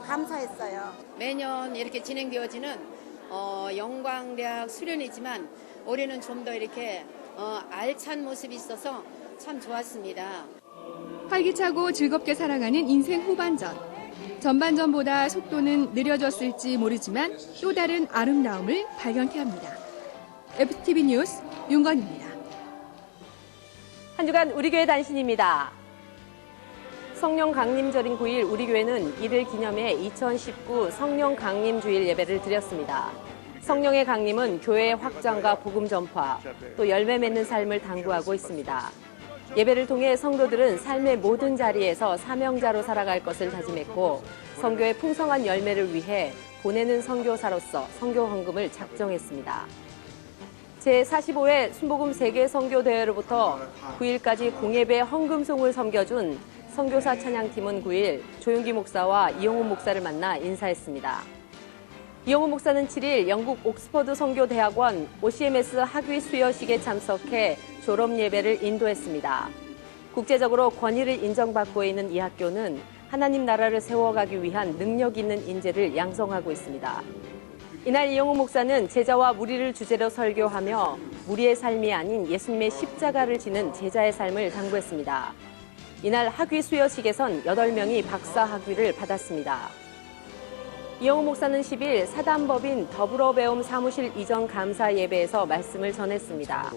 감사했어요. 매년 이렇게 진행되어지는 영광대학 수련이지만 올해는 좀 더 이렇게 알찬 모습이 있어서 참 좋았습니다. 활기차고 즐겁게 살아가는 인생 후반전. 전반전보다 속도는 느려졌을지 모르지만 또 다른 아름다움을 발견케 합니다. FTV 뉴스 윤건입니다. 한 주간 우리교회 단신입니다. 성령 강림절인 9일 우리 교회는 이를 기념해 2019 성령 강림 주일 예배를 드렸습니다. 성령의 강림은 교회의 확장과 복음 전파, 또 열매 맺는 삶을 당부하고 있습니다. 예배를 통해 성도들은 삶의 모든 자리에서 사명자로 살아갈 것을 다짐했고 선교의 풍성한 열매를 위해 보내는 선교사로서 선교 헌금을 작정했습니다. 제45회 순복음 세계 선교대회로부터 9일까지 공예배 헌금송을 섬겨준 선교사 찬양팀은 9일 조용기 목사와 이용훈 목사를 만나 인사했습니다. 이용훈 목사는 7일 영국 옥스퍼드 선교대학원 OCMS 학위 수여식에 참석해 졸업 예배를 인도했습니다. 국제적으로 권위를 인정받고 있는 이 학교는 하나님 나라를 세워가기 위한 능력 있는 인재를 양성하고 있습니다. 이날 이용훈 목사는 제자와 무리를 주제로 설교하며 무리의 삶이 아닌 예수님의 십자가를 지는 제자의 삶을 당부했습니다. 이날 학위 수여식에선 8명이 박사 학위를 받았습니다. 이용훈 목사는 10일 사단법인 더불어배움 사무실 이전 감사 예배에서 말씀을 전했습니다.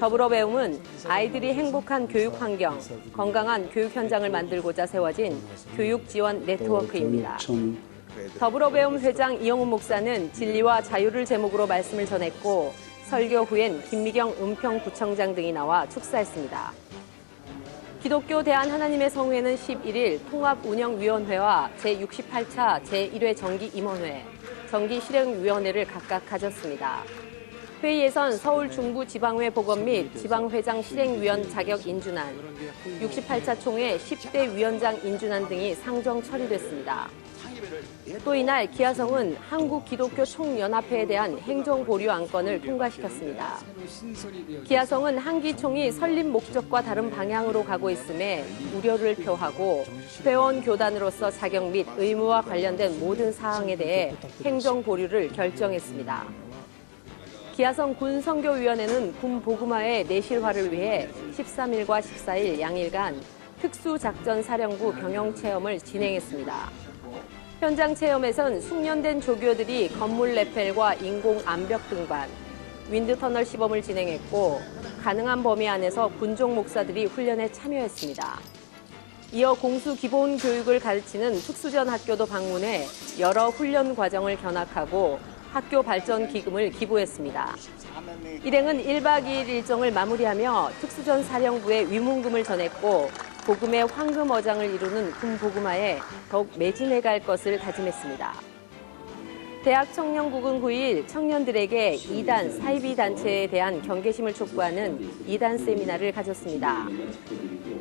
더불어배움은 아이들이 행복한 교육 환경, 건강한 교육 현장을 만들고자 세워진 교육 지원 네트워크입니다. 더불어배움 회장 이용훈 목사는 진리와 자유를 제목으로 말씀을 전했고 설교 후엔 김미경 은평구청장 등이 나와 축사했습니다. 기독교 대한하나님의 성회는 11일 통합운영위원회와 제68차 제1회 정기임원회, 정기실행위원회를 각각 가졌습니다. 회의에선 서울 중부지방회 보건 및 지방회장 실행위원 자격 인준안, 68차 총회 10대 위원장 인준안 등이 상정 처리됐습니다. 또 이날 기아성은 한국기독교총연합회에 대한 행정보류 안건을 통과시켰습니다. 기아성은 한기총이 설립 목적과 다른 방향으로 가고 있음에 우려를 표하고 회원 교단으로서 자격 및 의무와 관련된 모든 사항에 대해 행정보류를 결정했습니다. 기아성 군선교위원회는 군 보그마의 내실화를 위해 13일과 14일 양일간 특수작전사령부 경영체험을 진행했습니다. 현장 체험에선 숙련된 조교들이 건물 레펠과 인공 암벽 등반, 윈드터널 시범을 진행했고 가능한 범위 안에서 군종 목사들이 훈련에 참여했습니다. 이어 공수 기본 교육을 가르치는 특수전 학교도 방문해 여러 훈련 과정을 견학하고 학교 발전 기금을 기부했습니다. 일행은 1박 2일 일정을 마무리하며 특수전 사령부에 위문금을 전했고 복음의 황금어장을 이루는 군복음화에 더욱 매진해 갈 것을 다짐했습니다. 대학 청년국은 9일 청년들에게 이단 사이비 단체에 대한 경계심을 촉구하는 이단 세미나를 가졌습니다.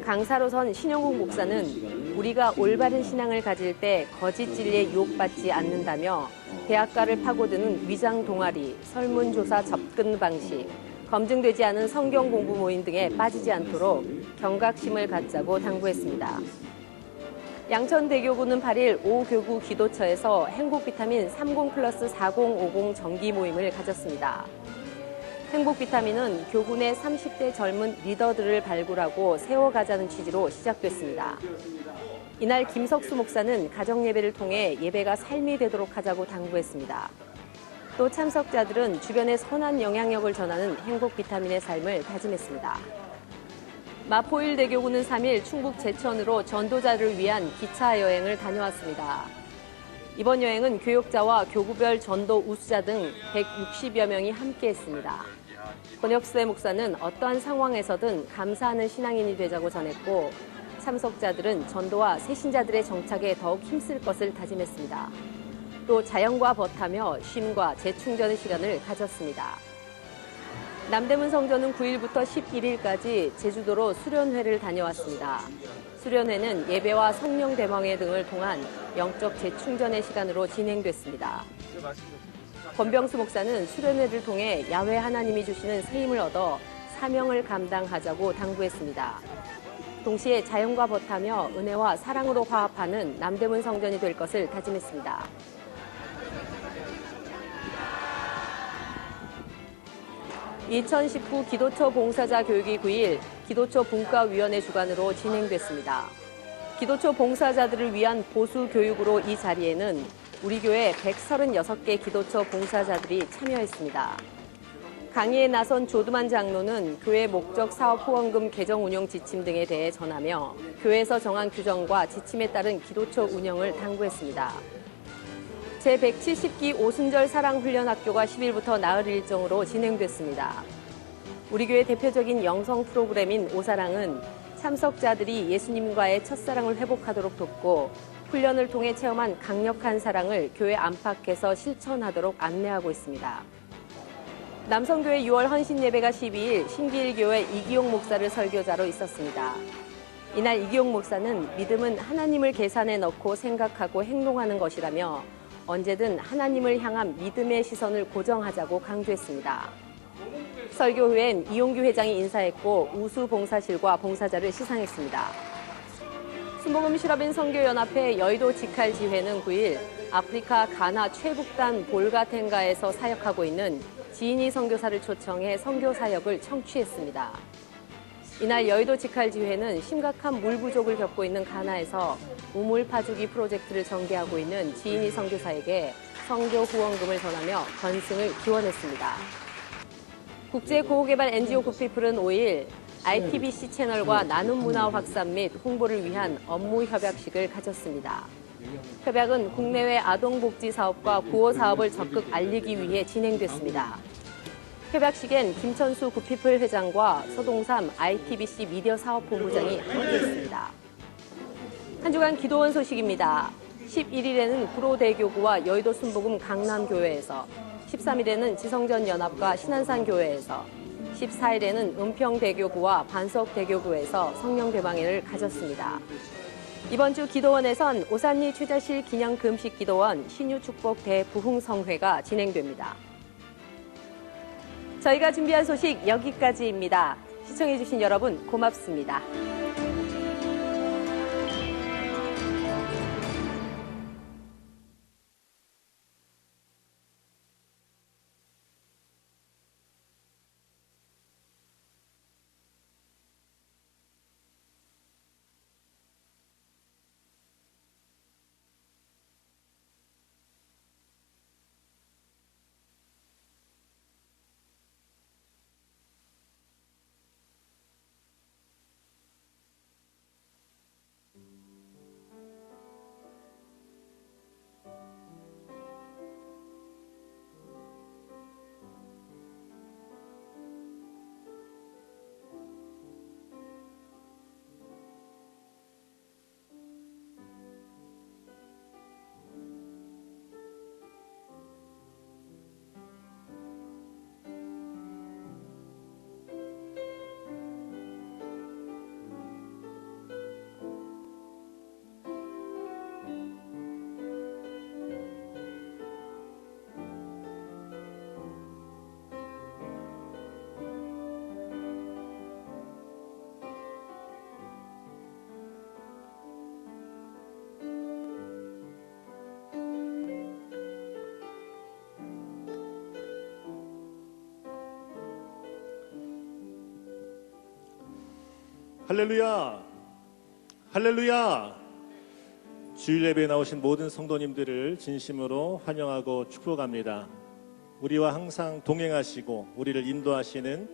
강사로 선 신영국 목사는 우리가 올바른 신앙을 가질 때 거짓 진리에 유혹받지 않는다며 대학가를 파고드는 위장 동아리, 설문조사 접근 방식, 검증되지 않은 성경 공부 모임 등에 빠지지 않도록 경각심을 갖자고 당부했습니다. 양천대교구는 8일 5교구 기도처에서 행복비타민 30+4050 정기 모임을 가졌습니다. 행복비타민은 교구 내 30대 젊은 리더들을 발굴하고 세워가자는 취지로 시작됐습니다. 이날 김석수 목사는 가정예배를 통해 예배가 삶이 되도록 하자고 당부했습니다. 또 참석자들은 주변에 선한 영향력을 전하는 행복비타민의 삶을 다짐했습니다. 마포일대교구는 3일 충북 제천으로 전도자를 위한 기차 여행을 다녀왔습니다. 이번 여행은 교역자와 교구별 전도 우수자 등 160여 명이 함께했습니다. 권혁수의 목사는 어떠한 상황에서든 감사하는 신앙인이 되자고 전했고 참석자들은 전도와 새신자들의 정착에 더욱 힘쓸 것을 다짐했습니다. 또 자연과 벗하며 쉼과 재충전의 시간을 가졌습니다. 남대문 성전은 9일부터 11일까지 제주도로 수련회를 다녀왔습니다. 수련회는 예배와 성령 대망회 등을 통한 영적 재충전의 시간으로 진행됐습니다. 권병수 목사는 수련회를 통해 야훼 하나님이 주시는 새 힘을 얻어 사명을 감당하자고 당부했습니다. 동시에 자연과 벗하며 은혜와 사랑으로 화합하는 남대문 성전이 될 것을 다짐했습니다. (2019) 기도처 봉사자 교육이 9일 기도처 분과위원회 주관으로 진행됐습니다. 기도처 봉사자들을 위한 보수 교육으로 이 자리에는 우리 교회 136개 기도처 봉사자들이 참여했습니다. 강의에 나선 조두만 장로는 교회 목적 사업 후원금 계정 운영 지침 등에 대해 전하며 교회에서 정한 규정과 지침에 따른 기도처 운영을 당부했습니다. 제170기 오순절 사랑훈련학교가 10일부터 나흘 일정으로 진행됐습니다. 우리 교회 대표적인 영성 프로그램인 오사랑은 참석자들이 예수님과의 첫사랑을 회복하도록 돕고 훈련을 통해 체험한 강력한 사랑을 교회 안팎에서 실천하도록 안내하고 있습니다. 남성교회 6월 헌신예배가 12일 신기일교회 이기용 목사를 설교자로 있었습니다. 이날 이기용 목사는 믿음은 하나님을 계산에 넣고 생각하고 행동하는 것이라며 언제든 하나님을 향한 믿음의 시선을 고정하자고 강조했습니다. 설교 후엔 이용규 회장이 인사했고 우수 봉사실과 봉사자를 시상했습니다. 순복음 실업인 선교연합회 여의도 직할지회는 9일 아프리카 가나 최북단 볼가텐가에서 사역하고 있는 지인이 선교사를 초청해 선교 사역을 청취했습니다. 이날 여의도 직할지회는 심각한 물 부족을 겪고 있는 가나에서 우물 파주기 프로젝트를 전개하고 있는 지인이 선교사에게 선교 후원금을 전하며 전승을 기원했습니다. 국제고호개발 NGO 굿피플은 5일 ITBC 채널과 나눔 문화 확산 및 홍보를 위한 업무 협약식을 가졌습니다. 협약은 국내외 아동복지 사업과 구호 사업을 적극 알리기 위해 진행됐습니다. 협약식엔 김천수 굿피플 회장과 서동삼 ITBC 미디어 사업본부장이 함께했습니다. 한 주간 기도원 소식입니다. 11일에는 구로대교구와 여의도 순복음 강남교회에서, 13일에는 지성전 연합과 신안산 교회에서, 14일에는 은평대교구와 반석대교구에서 성령대방회를 가졌습니다. 이번 주 기도원에선 오산리 최자실 기념 금식 기도원 신유축복 대부흥성회가 진행됩니다. 저희가 준비한 소식 여기까지입니다. 시청해주신 여러분 고맙습니다. 할렐루야! 할렐루야! 주일 예배에 나오신 모든 성도님들을 진심으로 환영하고 축복합니다. 우리와 항상 동행하시고 우리를 인도하시는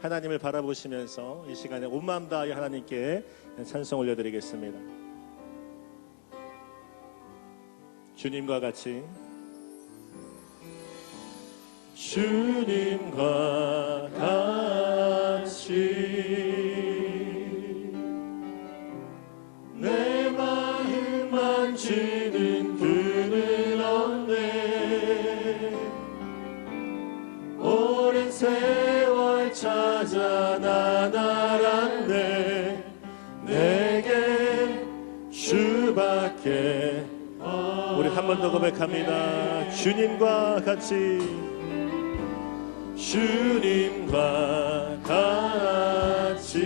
하나님을 바라보시면서 이 시간에 온 마음 다하여 하나님께 찬송 올려드리겠습니다. 주님과 같이 주님과 같이 내 마음 만지는 그는 없네. 오랜 세월 찾아 난 알았네. 내게 주밖에. 우리 한 번 더 고백합니다. 주님과 같이 주님과 같이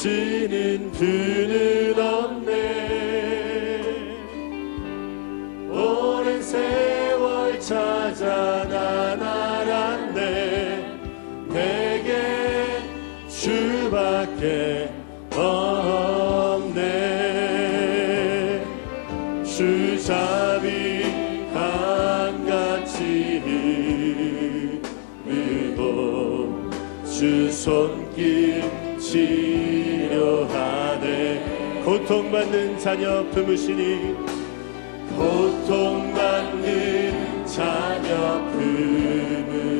지는 그는 없네. 오랜 세월 찾아 난 알았네. 내게 주밖에 없네. 주 자비 강같이 흐르고 주 손길 치료하네. 고통받는 자녀 품으시니 고통받는 자녀 품으시니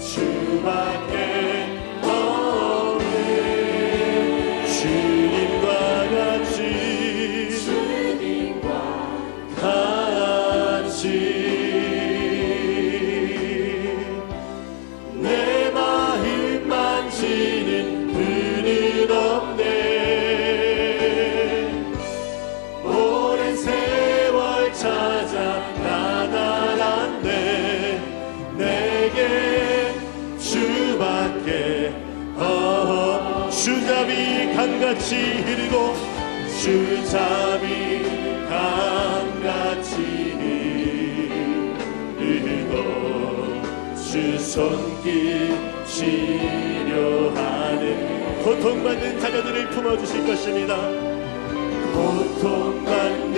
주밖에 없네. 주님과 같이 내 마음 만지는 분은 없네. 오랜 세월 찾아 난 알았네. 내게 주밖에 주자비 강같이 흐르고 주자비 강같이 흐르고 주 손길 치료하는 고통받는 자녀들을 품어주실 것입니다. 고통받는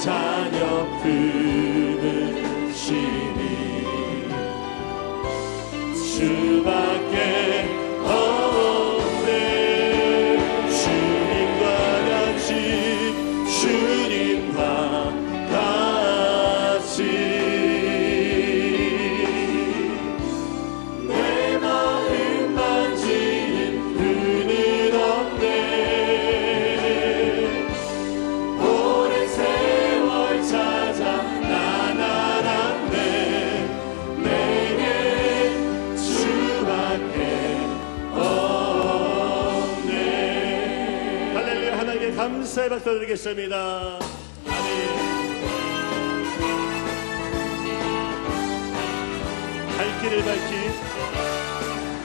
자녀 품으시니 주밖에 없네. 주님과 같이 내 마음 만지는 분은 없네. 오랜 세월 찾아 난 알았네. 내게 주밖에 없네. 할렐루야. 하나님께 감사의 박수 드리겠습니다. 아멘.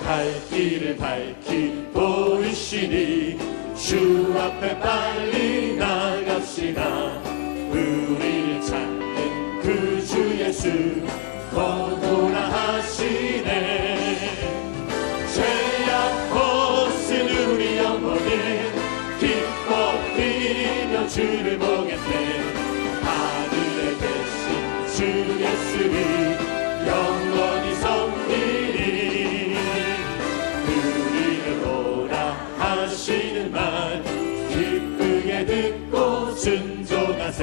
갈 길을 밝히 보이시니 주 앞에 빨리 나갑시다. 우리를 찾는 그 주 예수 거두라 하시네. 죄악 벗은 우리 영혼이 기뻐 뛰며 주를 보겠네. 하늘에 계신 주 예수를 영원히 섬기리. 우리를 오라 하시는 말 기쁘게 듣고 순종하세.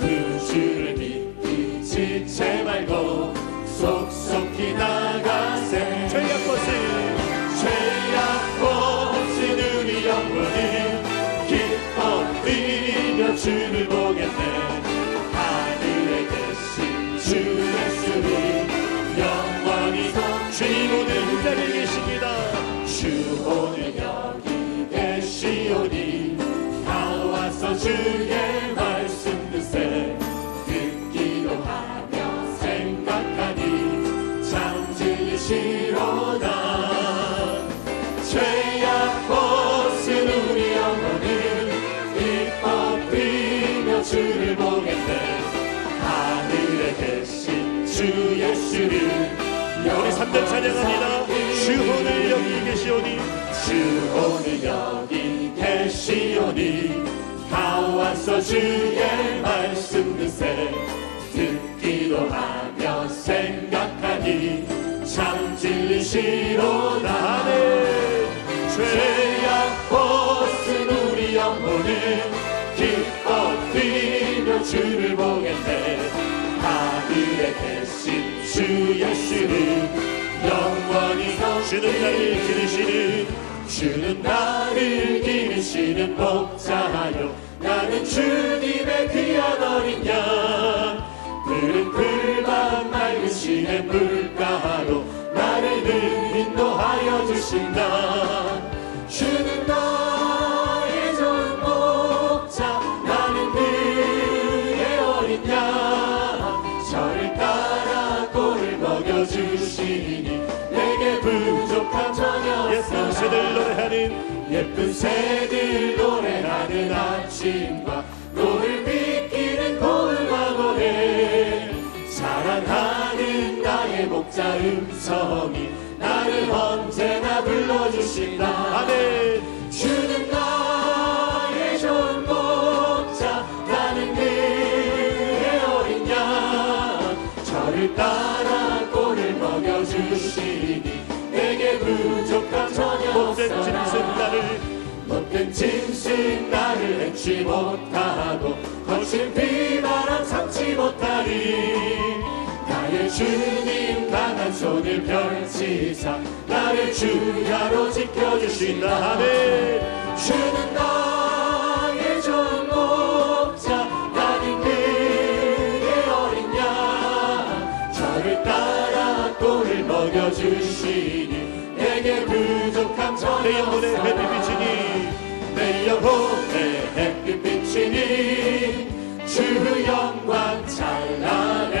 그 주를 믿기 지체 말고 속속히 나가세. 죄악 벗은 우리 영혼이 기뻐 뛰며 주를 보겠네. 하늘에 계신 주 예수를 영원히 주님 오늘 이 자리에 계십니다. 주 오늘 여기 계시오니 다 와서 주의 말씀 듣세. 듣기도 하며 생각하니 참 진리시로다. 죄악 벗은 우리 영혼은 기뻐 뛰며 주를 보겠네. 하늘에 계신 주 예수를 우리 3절 찬양합니다. 주 오늘 여기 계시오니 주 오늘 여기 계시오니 다 와서 주의 말씀 듣세. 듣기도 하며 생각하니 참 진리시로다. 아멘. 죄악 벗은 우리 영혼은 기뻐 뛰며 주를 보겠네. 하늘에 계신 주 예수를 영원히 주는 나를 기르시는 주는 나를 기르시는 목자요. 나는 주님의 귀한 어린 양. 푸른 풀만 맑은 시내 물가로 나를 늘 인도하여 주신다. 주는 나의 좋은 목자. 나는 그의 어린 양. 저를 따라 꼴을 먹여주시니 내게 부족 새들 노래하는 아침과 노을 비키는 고을 왕원에 사랑하는 나의 목자 음성이 나를 언제나 불러주신다. 아멘. 주는 나의 좋은 목자, 나는 그의 어린 양. 저를 따라 꼴을 먹여주시니 내게 부족한 전혀 못된 없어라. 짐승 나를 못된 짐승 나를 해치 못하고 거친 비바람 참지 못하리. 나의 주님 강한 손을 펼치사 나를 주야로 지켜주신다. 아멘. 주는 나의 좋은 목자, 나는 그의 어린 양. 저를 따라 꼴을 먹여주시니 내게 부족함 내 전혀 영혼의 없어라. 햇빛 비치니 내 영혼의 햇빛 비치니 주 영광 찬란해.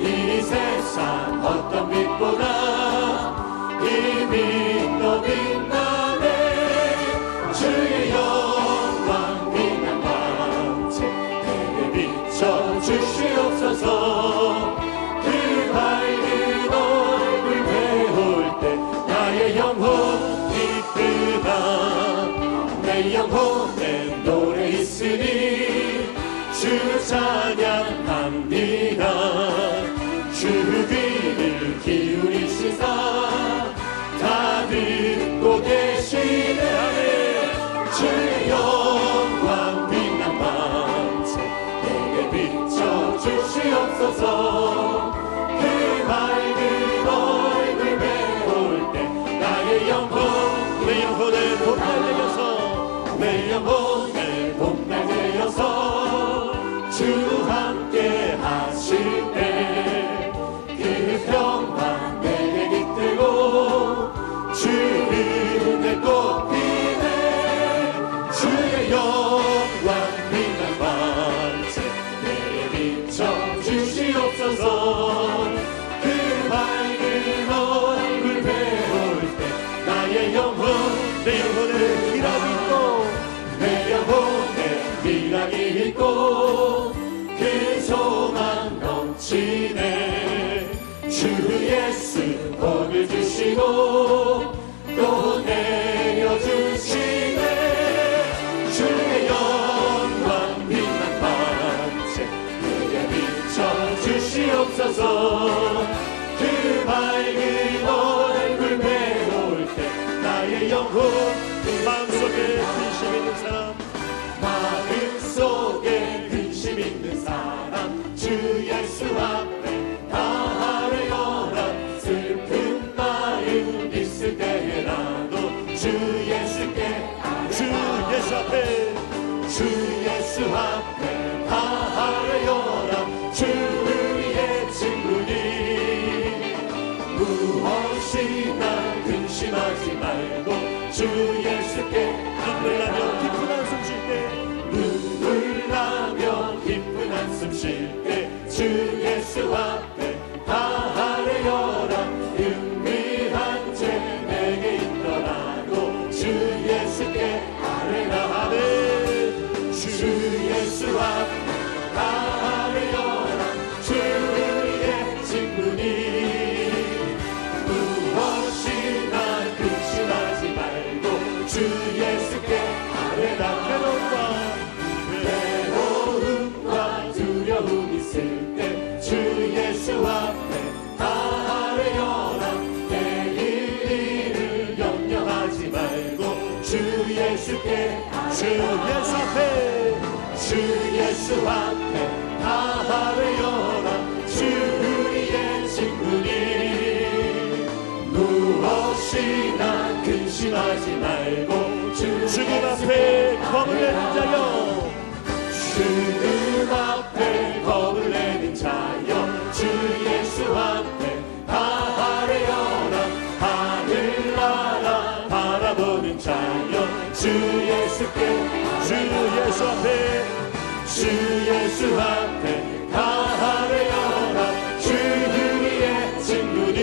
이 세상 어떤 빛보다 이 빛 더 빛나네. 주의 영광 빛난 광채 내게 비춰 주시옵소서. 그 밝은 얼굴 배울 때 나의 영혼 기쁘다. 내 영혼에 노래 있으니 주 찬양합니다. 주 귀를 기울이시사 다 듣고 계시네. 주의 영광 빛난 광채 내게 비춰 주시옵소서. 그 밝은 얼굴 배울 때 나의 영혼, 내 영혼의 봄날 되어서 내 영혼의 봄날 되어서 주 함께 하실 때 그 평화 내게 깃들고 주 은혜 꽃피네. 주의 영광 빛난 광채 내게 비춰 주시옵소서. 그 밝은 얼굴 배울 때 나의 영혼, 내 영혼의 희락이 있고 내 영혼에 희락이 있고 그 소망 넘치네. 주 예수 복을 주시고 또 내려주시네. 주의 영광 빛난 광채 내게 비춰 주시옵소서. 그 밝은 얼굴 배울 때 나의 영혼, 마음속에 근심 있는 사람 마음속에 근심 있는 사람 주 예수 앞에 다 아뢰어라. 슬픈 마음 있을 때라도 주 예수께 주 예수 앞에 주 예수 앞에 다 아뢰어라. 주 우리의 친구니 무엇이나 근심하지 말고 주 예수께 눈물 나며 깊은 한숨 쉴 때 눈물 나며 깊은 한숨 쉴 때 주 예수 앞에 다 아뢰어라. 은밀한 죄 내게 있더라도 주 예수께 아뢰라. 아멘. 주 예수 앞에 다 아뢰어라. 주 우리의 친구니 무엇이나 근심하지 말고 주 예수께 아뢰라. 괴로움과 두려움 있을 때 주 예수 앞에 다 아뢰어라. 내일 일을 염려하지 말고 주 예수께 주 예수 앞에 주 예수 앞에 다 아뢰어라. 주 우리의 친구니 무엇이나 근심하지 말고 주 주님 앞에 겁을 내는 자여 주님 앞에 겁을 내는 자여 주 예수 앞에 다 아뢰어라. 하늘나라 바라보는 자여 주 예수께 주 예수 앞에 주 예수 앞에 다 아뢰어라. 주 우리의 친구니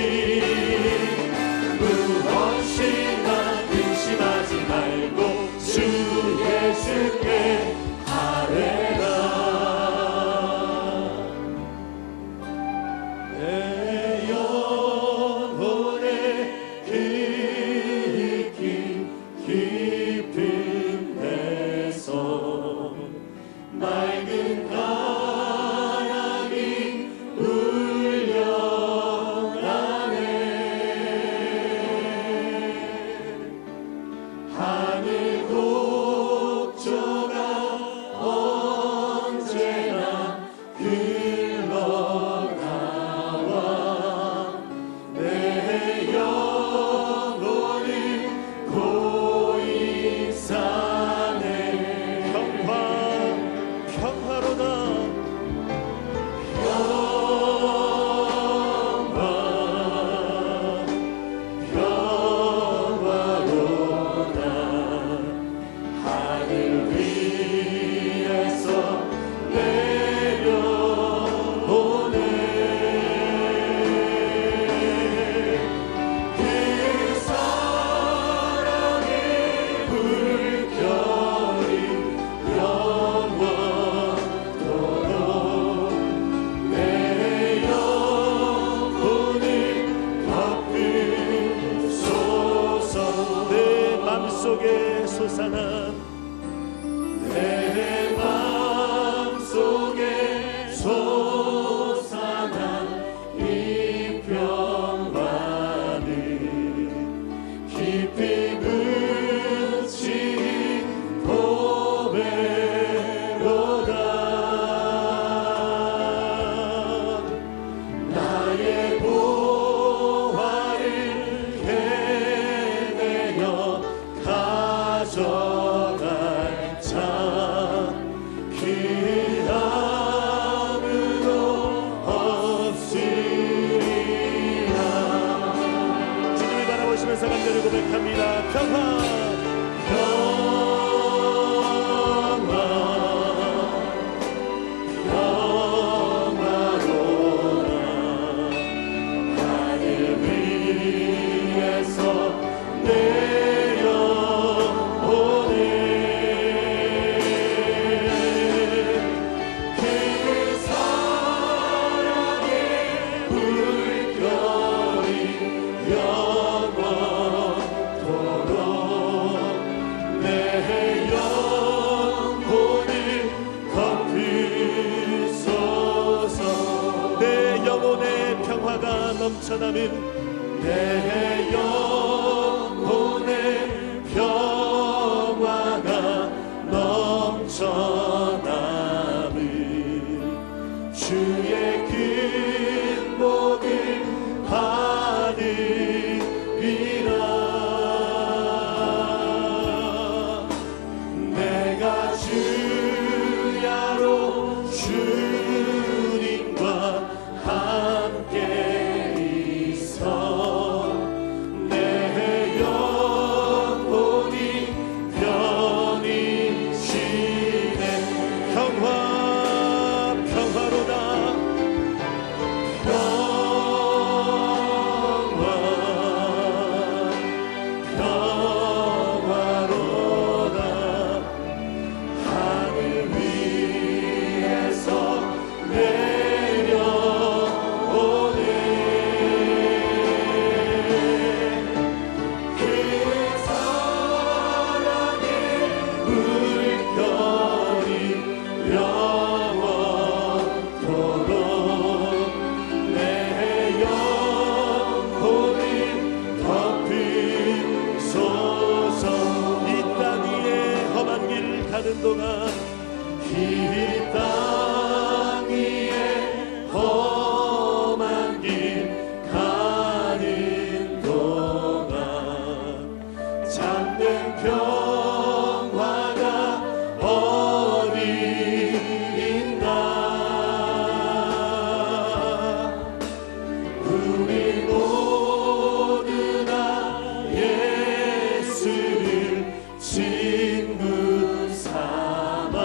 무엇이나 근심하지 말고 속에 솟아난 내 마음속에 솟아난 이 평화는 깊이 묻힌 고백로다. 나의 보화를 해내어 가져갈 자 그 아무도 없으리라. 주님을 바라보시면서 간절히 고백합니다. 평화 넘쳐나는 내 영혼의 평화가 넘쳐나는 주의 큰 복을 받으리라. 내가 주야로 주님과 함께 내 영혼이 편히 쉬네. 평화로다. 평화로다. 하늘 위에서 내려오네. 그 사랑의 물결이 영원토록 내 영혼을 덮으소서. 이 땅 위에 험한 길 가는 동안 이 땅 위에 험한 길 가는 동안 잠든 평화가 어디 있나. 우리 모두 다 예수를 친구 삼아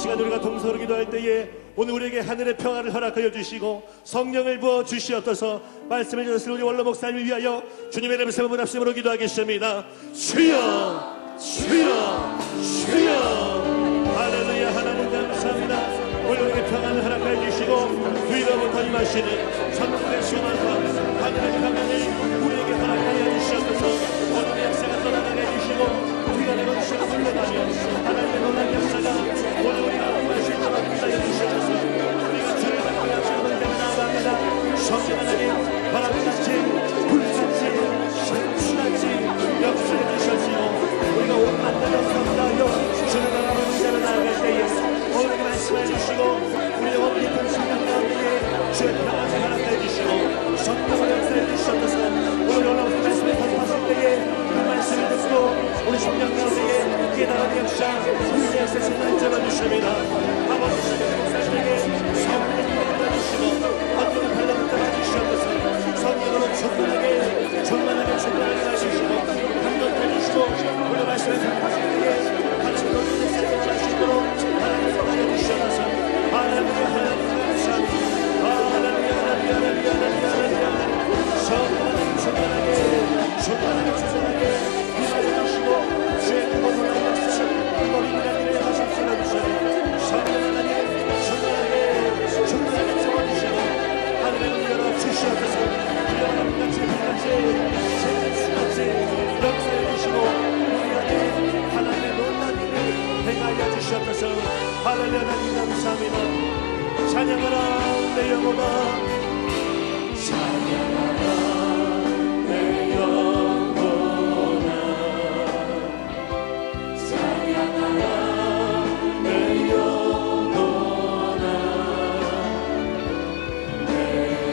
시간 우리가 동서로 기도할 때에 오늘 우리에게 하늘의 평화를 허락하여 주시고 성령을 부어 주시옵소서. 말씀을 전하실 우리 원로 목사님을 위하여 주님의 이름을 세번 합심으로 기도하겠습니다. 주여 주여 주여. 할렐루야. 하나님 감사합니다. 오늘 우리에게 평안을 허락하여 주시고 위로부터 임하시는 성령의 충만과 하늘의 평안을 우리에게 허락하여 주시옵소서. 오늘의 역사가 떠나가게 해주시고 우리가 내고 주시고 물러가며 하나님의 놀라운 역사가 오늘 우리가 임하실 줄 알게 주시옵소서. 우리가 주를 받고 약속을 때문에 나아갑니다. 성령 하나님 바람같이 불같이 신수같이 역사해 주시옵시고 우리가 온 만나는 감사하여 주를 바라보는 자를 나아갈 때에 오늘의 말씀해 주시고 우리의 원리된 신앙 가운데 주의 평안을 허락해 주시고 성령을 역사해 주시옵소서. 오늘 올라오신 말씀을 거듭하실 때에 그 말씀을 듣고 우리 심령 가운데 깨달은 역사 우리의 역사 생활을 잡아주십니다. 아버지 주의 목사님에게 성령을 받아주시고 어떤 달라붙어 주시옵소서. 성령으로 충만하게 하시고 감동해 주시고 우리 말씀을 거듭하실 때에 하나님 노릇을 생각하시도록 하나님 성하여 주시옵소서. 할렐루야 하나님 감사합니다. 할렐루야 하나님 할렐루야 하나님 할렐루야. 성령을 충만하게 임하여 주시고 주의 크고 놀라운 역사 그거 인간들의 하심을 주시고 성령 하나님 충만하게 채워주시고 하늘의 문을 열어 주시옵소서. 불같이 생수같이 역사해 주시고 우리 안에 하나님의 놀라운 일을 행하여 주시옵소서. 할렐루야 하나님 감사합니다. 찬양하라 내 영혼아 찬양하라 내 영혼아 찬양하라 내 영혼아 내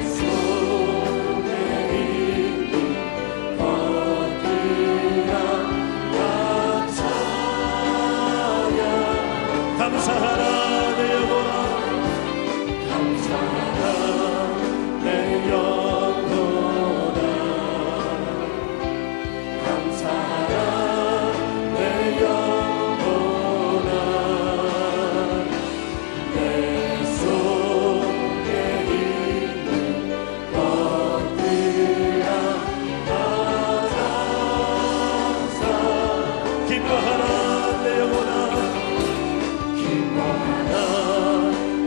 손에 있는 것들아 다 찬양. 감사하라 내 영혼아 감사하라 내 영혼아 감사하라 내 영혼아 내 손에 있는 것들아 다 감사. 기뻐하라 내 영혼아 기뻐하라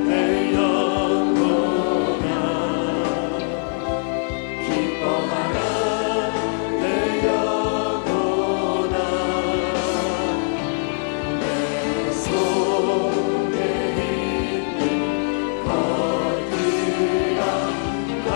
내 영혼아 기뻐하라 내 영혼아 내 손에 있는 것들아 다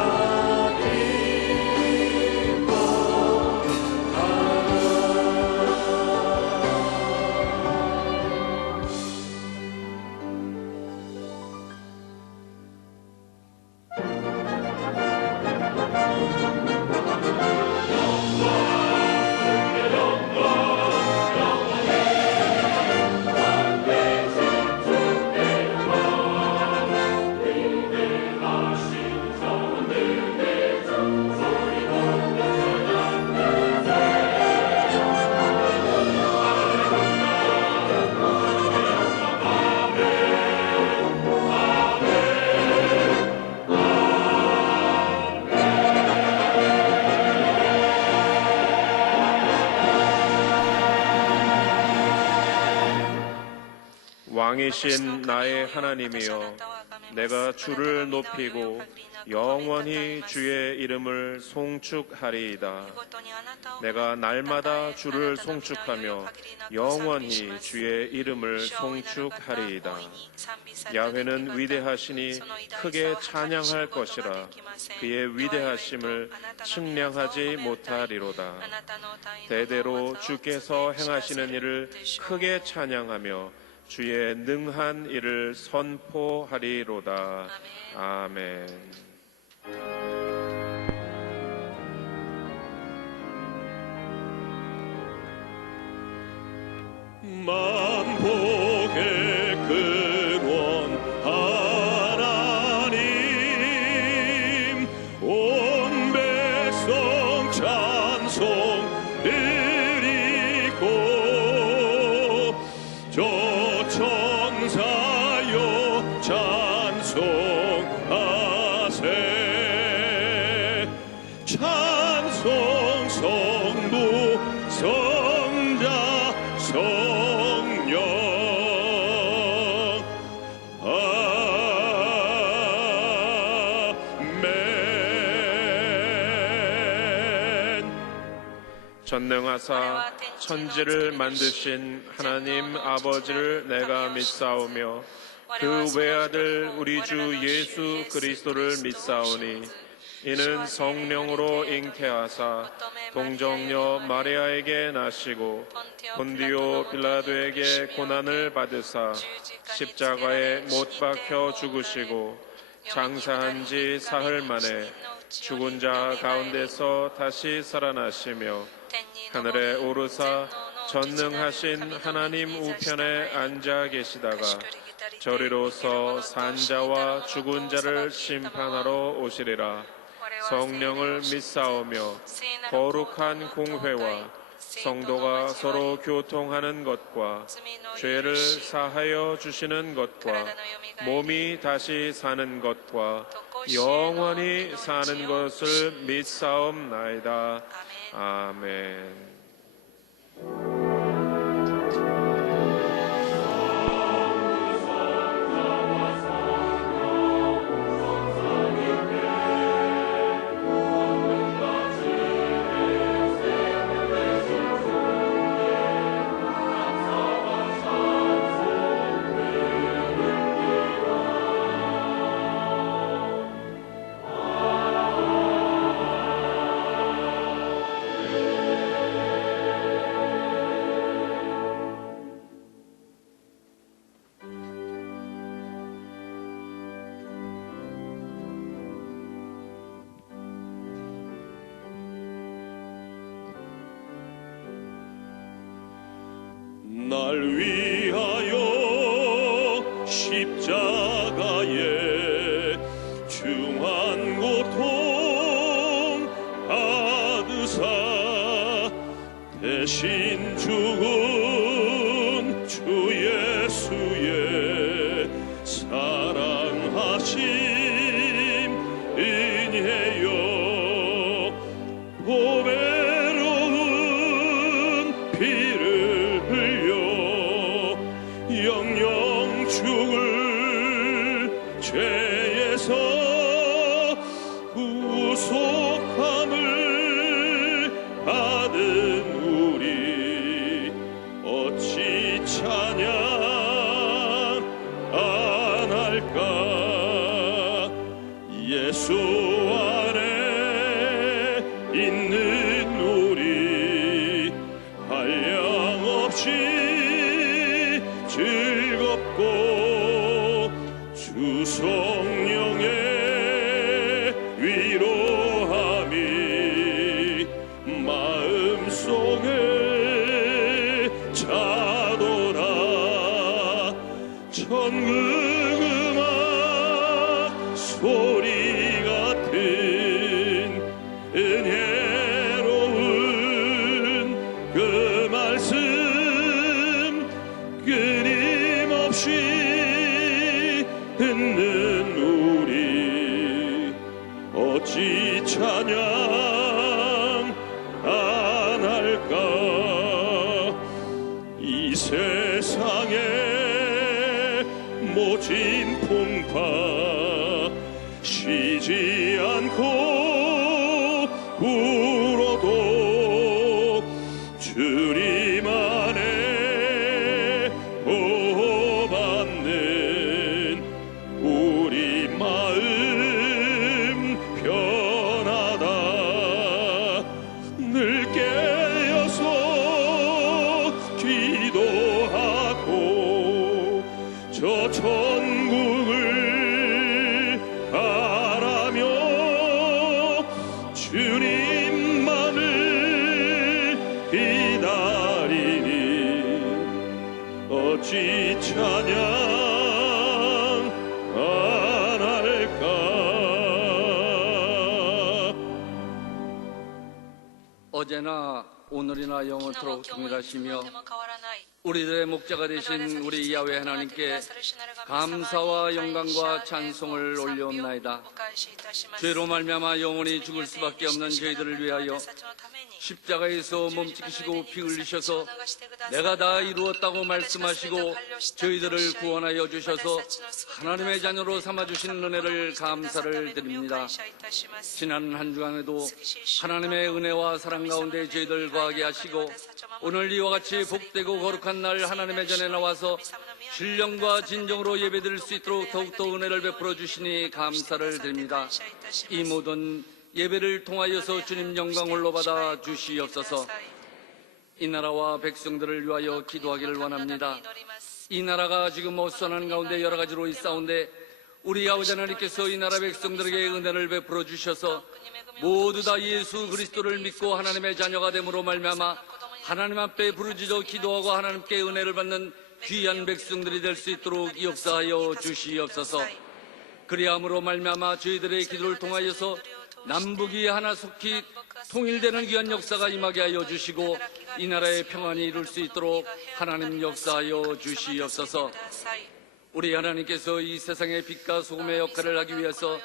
왕이신 나의 하나님이여, 내가 주를 높이고 영원히 주의 이름을 송축하리이다. 내가 날마다 주를 송축하며 영원히 주의 이름을 송축하리이다. 야훼는 위대하시니 크게 찬양할 것이라. 그의 위대하심을 측량하지 못하리로다. 대대로 주께서 행하시는 일을 크게 찬양하며 주의 능한 일을 선포하리로다. 아멘. 만복의 근원 하나님 온 백성 찬송 드리고 저 천사 찬송하세 찬송 성부 성자 성령 아멘. 전능하사 천지를 만드신 하나님 아버지를 내가 믿사오며 그 외아들 우리 주 예수 그리스도를 믿사오니 이는 성령으로 잉태하사 동정녀 마리아에게 나시고 본디오 빌라도에게 고난을 받으사 십자가에 못 박혀 죽으시고 장사한 지 사흘 만에 죽은 자 가운데서 다시 살아나시며 하늘에 오르사 전능하신 하나님 우편에 앉아 계시다가 저리로서 산자와 죽은 자를 심판하러 오시리라. 성령을 믿사오며 거룩한 공회와 성도가 서로 교통하는 것과 죄를 사하여 주시는 것과 몸이 다시 사는 것과 영원히 사는 것을 믿사옵나이다. 아멘. 날 위하여 십자가에 중한 고통 받으사 대신 죽은 주 예수의 사랑하심 은혜여 보배로운 피를 영영 죽을 죄에서 구속함을 받은 우리 어찌 찬양 안 할까. 예수 안에 있는 우리 한량없이 즐겁고 주 성령의 위로함이 마음속에 차도다. 천국 음악 소리 같은 은혜로운 그 말씀 끊임없이 듣는 우리 어찌 찬양 안 할까. 이 세상에 모진 풍파 쉬지 않고 불어도 주님 안에 보호받는 우리 마음 편하다. 늘 깨어서 기도하고 저 천국을 바라며 주님만을 기다리니 어찌 찬양 안 할까. 어제나 오늘이나 영원토록 동일하시며 우리들의 목자가 되신 우리 야훼 하나님께 감사와 영광과 찬송을 올려옵나이다. 죄로 말미암아 영원히 죽을 수밖에 없는 저희들을 위하여 십자가에서 몸찍히시고 피 흘리셔서 내가 다 이루었다고 말씀하시고 저희들을 구원하여 주셔서 하나님의 자녀로 삼아주신 은혜를 감사를 드립니다. 지난 한 주간에도 하나님의 은혜와 사랑 가운데 저희들 거하게 하시고 오늘 이와 같이 복되고 거룩한 날 하나님의 전에 나와서 신령과 진정으로 예배드릴 수 있도록 더욱더 은혜를 베풀어 주시니 감사를 드립니다. 이 모든 예배를 통하여서 주님 영광을 받아 주시옵소서. 이 나라와 백성들을 위하여 기도하기를 원합니다. 이 나라가 지금 어수선한 가운데 여러 가지로 있사온데 우리 아버지 하나님께서 이 나라 백성들에게 은혜를 베풀어 주셔서 모두 다 예수 그리스도를 믿고 하나님의 자녀가 됨으로 말미암아 하나님 앞에 부르짖어 기도하고 하나님께 은혜를 받는 귀한 백성들이 될 수 있도록 역사하여 주시옵소서. 그리함으로 말미암아 저희들의 기도를 통하여서 남북이 하나 속히 통일되는 귀한 역사가 임하게 하여 주시고 이 나라의 평안이 이룰 수 있도록 하나님 역사하여 주시옵소서. 우리 하나님께서 이 세상의 빛과 소금의 역할을 하기 위해서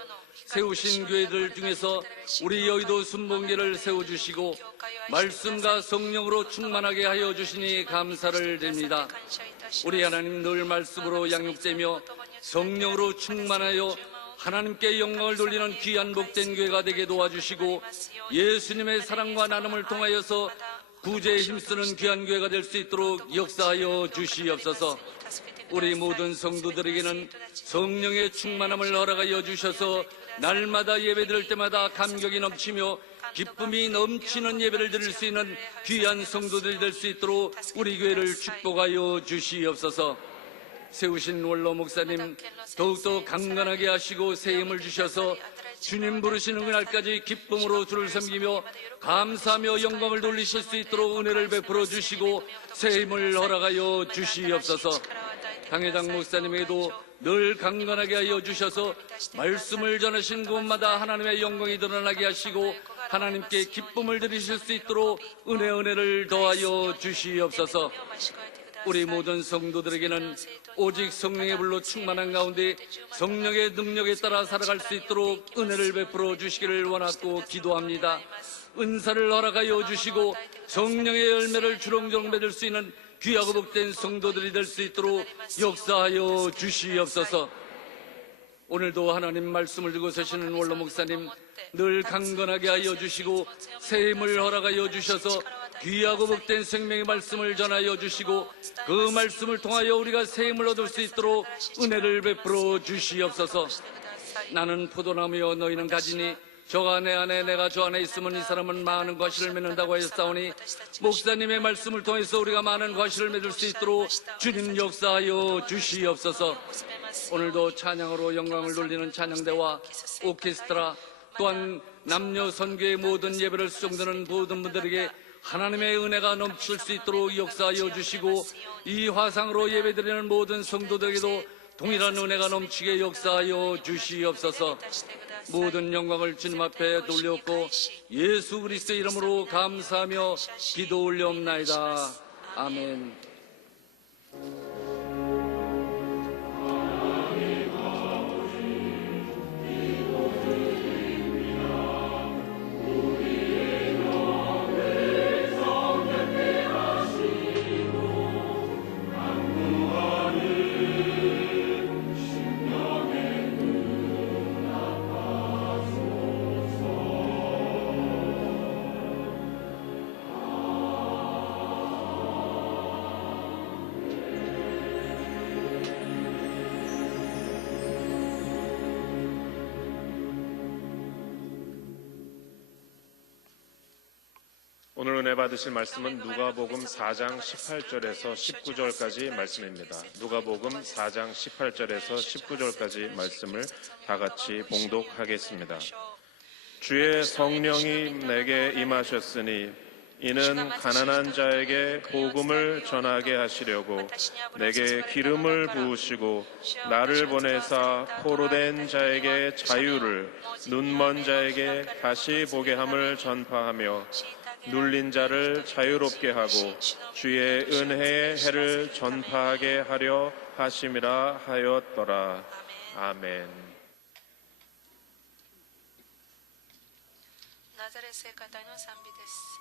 세우신 교회들 중에서 우리 여의도 순복음교회를 세워주시고 말씀과 성령으로 충만하게 하여 주시니 감사를 드립니다. 우리 하나님 늘 말씀으로 양육되며 성령으로 충만하여 하나님께 영광을 돌리는 귀한 복된 교회가 되게 도와주시고 예수님의 사랑과 나눔을 통하여서 구제에 힘쓰는 귀한 교회가 될 수 있도록 역사하여 주시옵소서. 우리 모든 성도들에게는 성령의 충만함을 허락하여 주셔서 날마다 예배드릴 때마다 감격이 넘치며 기쁨이 넘치는 예배를 드릴 수 있는 귀한 성도들이 될 수 있도록 우리 교회를 축복하여 주시옵소서. 세우신 원로 목사님 더욱더 강건하게 하시고 새 힘을 주셔서 주님 부르시는 그날까지 기쁨으로 주를 섬기며 감사하며 영광을 돌리실 수 있도록 은혜를 베풀어 주시고 새 힘을 허락하여 주시옵소서. 당회장 목사님에게도 늘 강건하게 하여 주셔서 말씀을 전하신 곳마다 하나님의 영광이 드러나게 하시고 하나님께 기쁨을 드리실 수 있도록 은혜를 더하여 주시옵소서. 우리 모든 성도들에게는 오직 성령의 불로 충만한 가운데 성령의 능력에 따라 살아갈 수 있도록 은혜를 베풀어 주시기를 원하고 기도합니다. 은사를 허락하여 주시고 성령의 열매를 주렁주렁 맺을 수 있는 귀하고 복된 성도들이 될 수 있도록 역사하여 주시옵소서. 오늘도 하나님 말씀을 들고 서시는 원로 목사님 늘 강건하게 하여 주시고 새 힘을 허락하여 주셔서 귀하고 복된 생명의 말씀을 전하여 주시고 그 말씀을 통하여 우리가 새 힘을 얻을 수 있도록 은혜를 베풀어 주시옵소서. 나는 포도나무여 너희는 가지니 저가 내 안에 내가 저 안에 있으면 이 사람은 많은 과실을 맺는다고 하였사오니 목사님의 말씀을 통해서 우리가 많은 과실을 맺을 수 있도록 주님 역사하여 주시옵소서. 오늘도 찬양으로 영광을 돌리는 찬양대와 오케스트라 또한 남녀 선교의 모든 예배를 수종드는 모든 분들에게 하나님의 은혜가 넘칠 수 있도록 역사하여 주시고 이 화상으로 예배드리는 모든 성도들에게도 동일한 은혜가 넘치게 역사하여 주시옵소서. 모든 영광을 주님 앞에 돌려놓고 예수 그리스도의 이름으로 감사하며 기도 올려옵나이다. 아멘. 오늘 은혜 받으실 말씀은 누가복음 4장 18절에서 19절까지 말씀입니다. 누가복음 4장 18절에서 19절까지 말씀을 다 같이 봉독하겠습니다. 주의 성령이 내게 임하셨으니 이는 가난한 자에게 복음을 전하게 하시려고 내게 기름을 부으시고 나를 보내사 포로된 자에게 자유를 눈먼 자에게 다시 보게 함을 전파하며 눌린 자를 자유롭게 하고 주의 은혜의 해를 전파하게 하려 하심이라 하였더라. 아멘. 나자렛의 가다노 산비데스.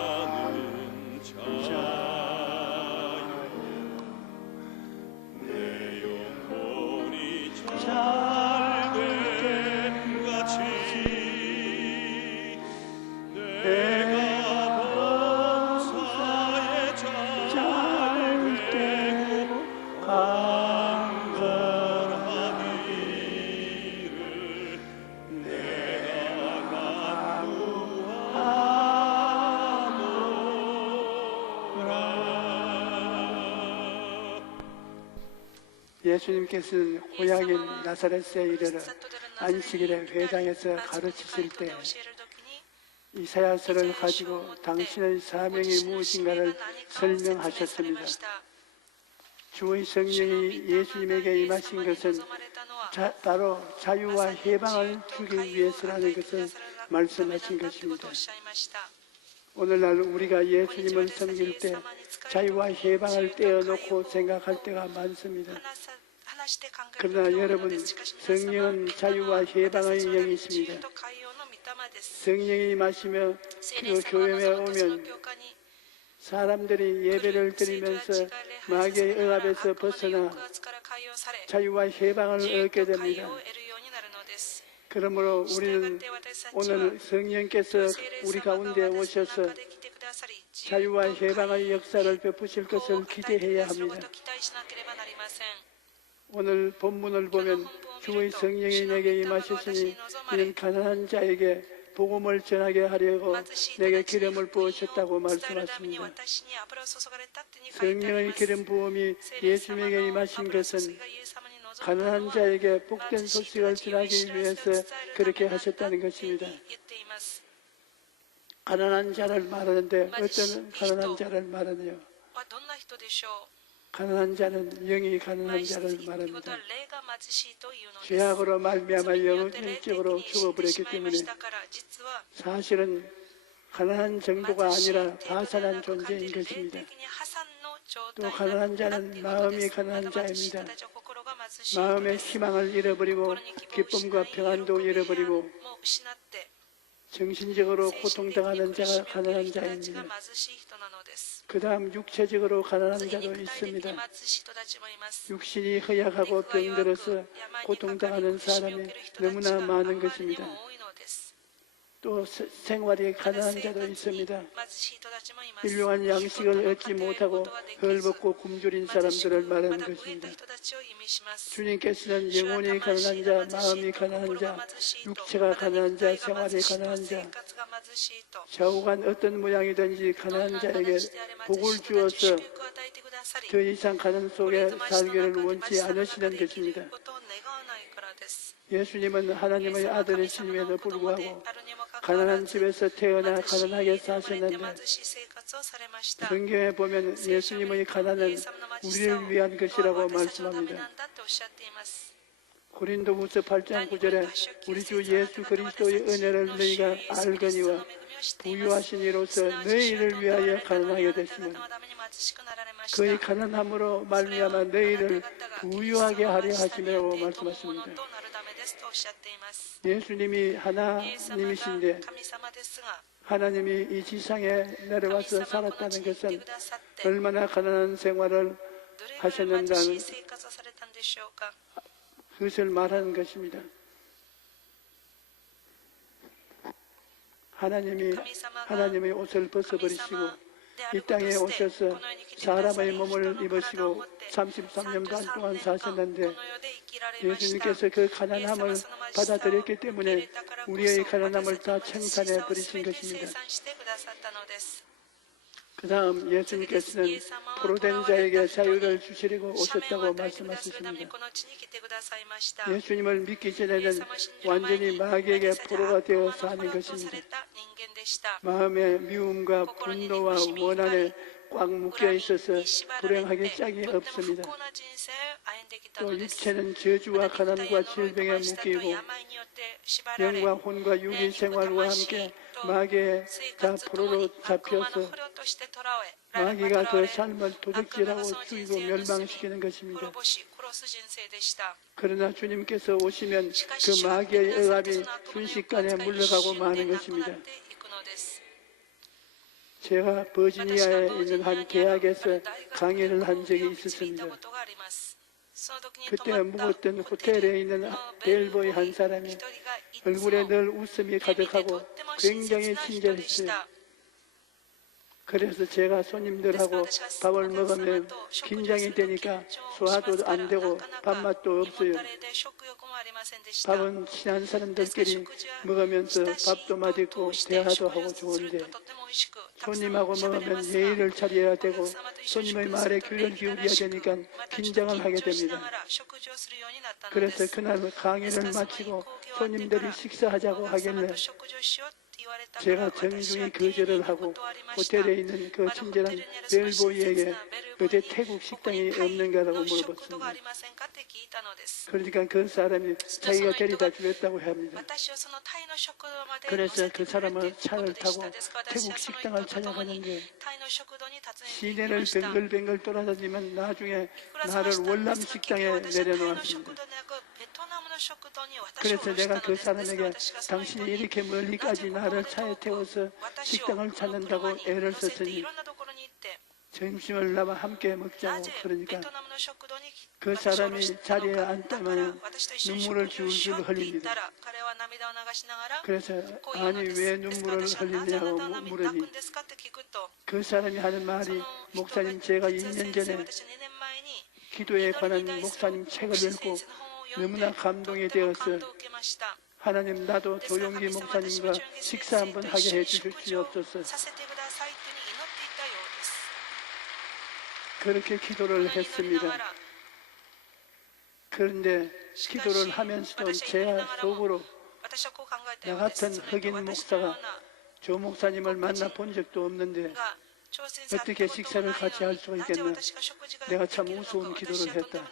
사랑하는 자여 내 영혼이 잘됨 같이 내가 범사에 잘되고 강건하니 예수님께서는 고향인 나사렛에 이르러 안식일에 회당에서 가르치실 때 이사야서를 가지고 당신의 사명이 무엇인가를 설명하셨습니다. 주의 성령이 예수님에게 임하신 것은 바로 자유와 해방을 주기 위해서라는 것을 말씀하신 것입니다. 오늘날 우리가 예수님을 섬길 때 자유와 해방을 떼어놓고 생각할 때가 많습니다. 그러나 여러분, 성령은 자유와 해방의 영이십니다. 성령이 임하시며 그 교회에 오면 사람들이 예배를 드리면서 마귀의 억압에서 벗어나 자유와 해방을 얻게 됩니다. 그러므로 우리는 오늘 성령께서 우리 가운데 오셔서 자유와 해방의 역사를 베푸실 것을 기대해야 합니다. 오늘 본문을 보면 주의 성령이 내게 임하셨으니 이는 가난한 자에게 복음을 전하게 하려고 내게 기름을 부으셨다고 말씀하십니다. 성령의 기름 부음이 예수님에게 임하신 것은 가난한 자에게 복된 소식을 전하기 위해서 그렇게 하셨다는 것입니다. 가난한 자를 말하는데 어떤 가난한 자를 말하네요? 가난한 자는 영이 가난한 자를 말합니다. 죄악으로 말미암아 영적으로 죽어버렸기 때문에 사실은 가난한 정도가 아니라 파산한 존재인 것입니다. 또 가난한 자는 마음이 가난한 자입니다. 마음의 희망을 잃어버리고 기쁨과 평안도 잃어버리고 정신적으로 고통당하는 자가 가난한 자입니다. 그 다음 육체적으로 가난한 자도 있습니다. 육신이 허약하고 병들어서 고통당하는 사람이 너무나 많은 것입니다. 또 생활이 가난한 자도 있습니다. 일용할 양식을 얻지 못하고 헐벗고 굶주린 사람들을 말하는 것입니다. 주님께서는 영혼이 가난한 자, 마음이 가난한 자, 육체가 가난한 자, 생활이 가난한 자, 좌우간 어떤 모양이든지 가난한 자에게 복을 주어서 더 이상 가난 속에 살기를 원치 않으시는 것입니다. 예수님은 하나님의 아들이심에도 불구하고 가난한 집에서 태어나 가난하게 사셨는데 성경에 보면 예수님의 가난은 우리를 위한 것이라고 말씀합니다. 고린도후서 8장 9절에 우리 주 예수 그리스도의 은혜를 너희가 알거니와 부유하신 이로써 너희를 위하여 가난하게 되시면 그의 가난함으로 말미암아 너희를 부유하게 하려 하심이라고 말씀하십니다. 예수님이 하나님이신데 하나님이 이 지상에 내려와서 살았다는 것은 얼마나 가난한 생활을 하셨는다는 그것을 말하는 것입니다. 하나님의 옷을 벗어버리시고 이 땅에 오셔서 사람의 몸을 입으시고 33년 동안 사셨는데 예수님께서 그 가난함을 받아들였기 때문에 우리의 가난함을 다 청산해 버리신 것입니다. 그 다음 예수님께서는 포로된 자에게 자유를 주시려고 오셨다고 말씀하셨습니다. 예수님을 믿기 전에는 완전히 마귀에게 포로가 되어 사는 것입니다. 마음의 미움과 분노와 원한에 꽉 묶여 있어서 불행하게 짝이 없습니다. 또 육체는 저주와 가난과 질병에 묶이고 영과 혼과 육의 생활과 함께 마귀의 포로로 잡혀서 마귀가 그 삶을 도둑질하고 죽이고 멸망시키는 것입니다. 그러나 주님께서 오시면 그 마귀의 억압이 순식간에 물러가고 마는 것입니다. 제가 버지니아에 있는 한 대학에서 강의를 한 적이 있었습니다. 그때 묵었던 호텔에 있는 벨보이 한 사람이 얼굴에 늘 웃음이 가득하고 굉장히 친절했어요. 그래서 제가 손님들하고 밥을 먹으면 긴장이 되니까 소화도 안 되고 밥맛도 없어요. 밥은 친한 사람들끼리 먹으면서 밥도 맛있고 대화도 하고 좋은데 손님하고 먹으면 예의를 차려야 되고 손님의 말에 귀를 기울여야 되니까 긴장을 하게 됩니다. 그래서 그날 강의를 마치고 손님들이 식사하자고 하길래 제가 정중히 거절을 하고 호텔에 있는 그 친절한 벨보이에게 어디 태국 식당이 없는가라고 물어봤습니다. 그러니까 그 사람이 자기가 데려다 주겠다고 합니다. 그래서 그 사람은 차를 타고 태국 식당을 찾아가는데 시내를 뱅글뱅글 돌아다니면 나중에 나를 월남 식당에 내려놓았습니다. 그래서 내가 그 사람에게 당신이 이렇게 멀리까지 나를 차에 태워서 식당을 찾는다고 애를 썼으니 점심을 나와 함께 먹자고 그러니까 그 사람이 자리에 앉다만 눈물을 줄줄 흘립니다. 그래서 아니 왜 눈물을 흘리냐고 물으니 그 사람이 하는 말이 목사님 제가 2년 전에 기도에 관한 목사님 책을 읽고 너무나 감동이 되어서 하나님 나도 조용기 목사님과 식사 한번 하게 해주시옵소서 그렇게 기도를 했습니다. 그런데 기도를 하면서도 제 속으로 나 같은 흑인 목사가 조 목사님을 만나본 적도 없는데 어떻게 식사를 같이 할 수가 있겠나. 내가 참 우스운 기도를 했다.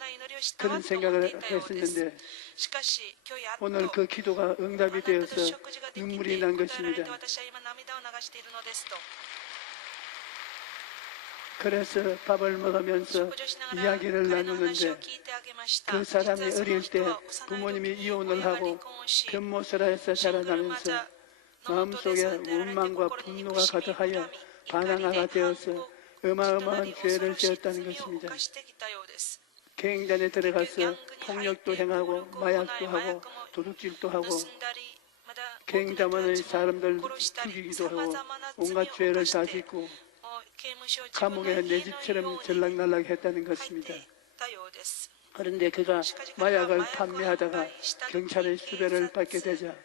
그런 생각을 했었는데 오늘 그 기도가 응답이 되어서 눈물이 난 것입니다. 그래서 밥을 먹으면서 이야기를 나누는데 그 사람이 어릴 때 부모님이 이혼을 하고 변모설화에서 자라나면서 마음속에 원망과 분노가 가득하여 반항아가 되어서 어마어마한 죄를 지었다는 것입니다. 갱단에 들어가서 폭력도 행하고 마약도 하고 도둑질도 하고 갱단원의 사람들 죽이기도 하고 온갖 죄를 다 짓고 감옥에 내 집처럼 들락날락 했다는 것입니다. 그런데 그가 마약을 판매하다가 경찰의 수배를 받게 되자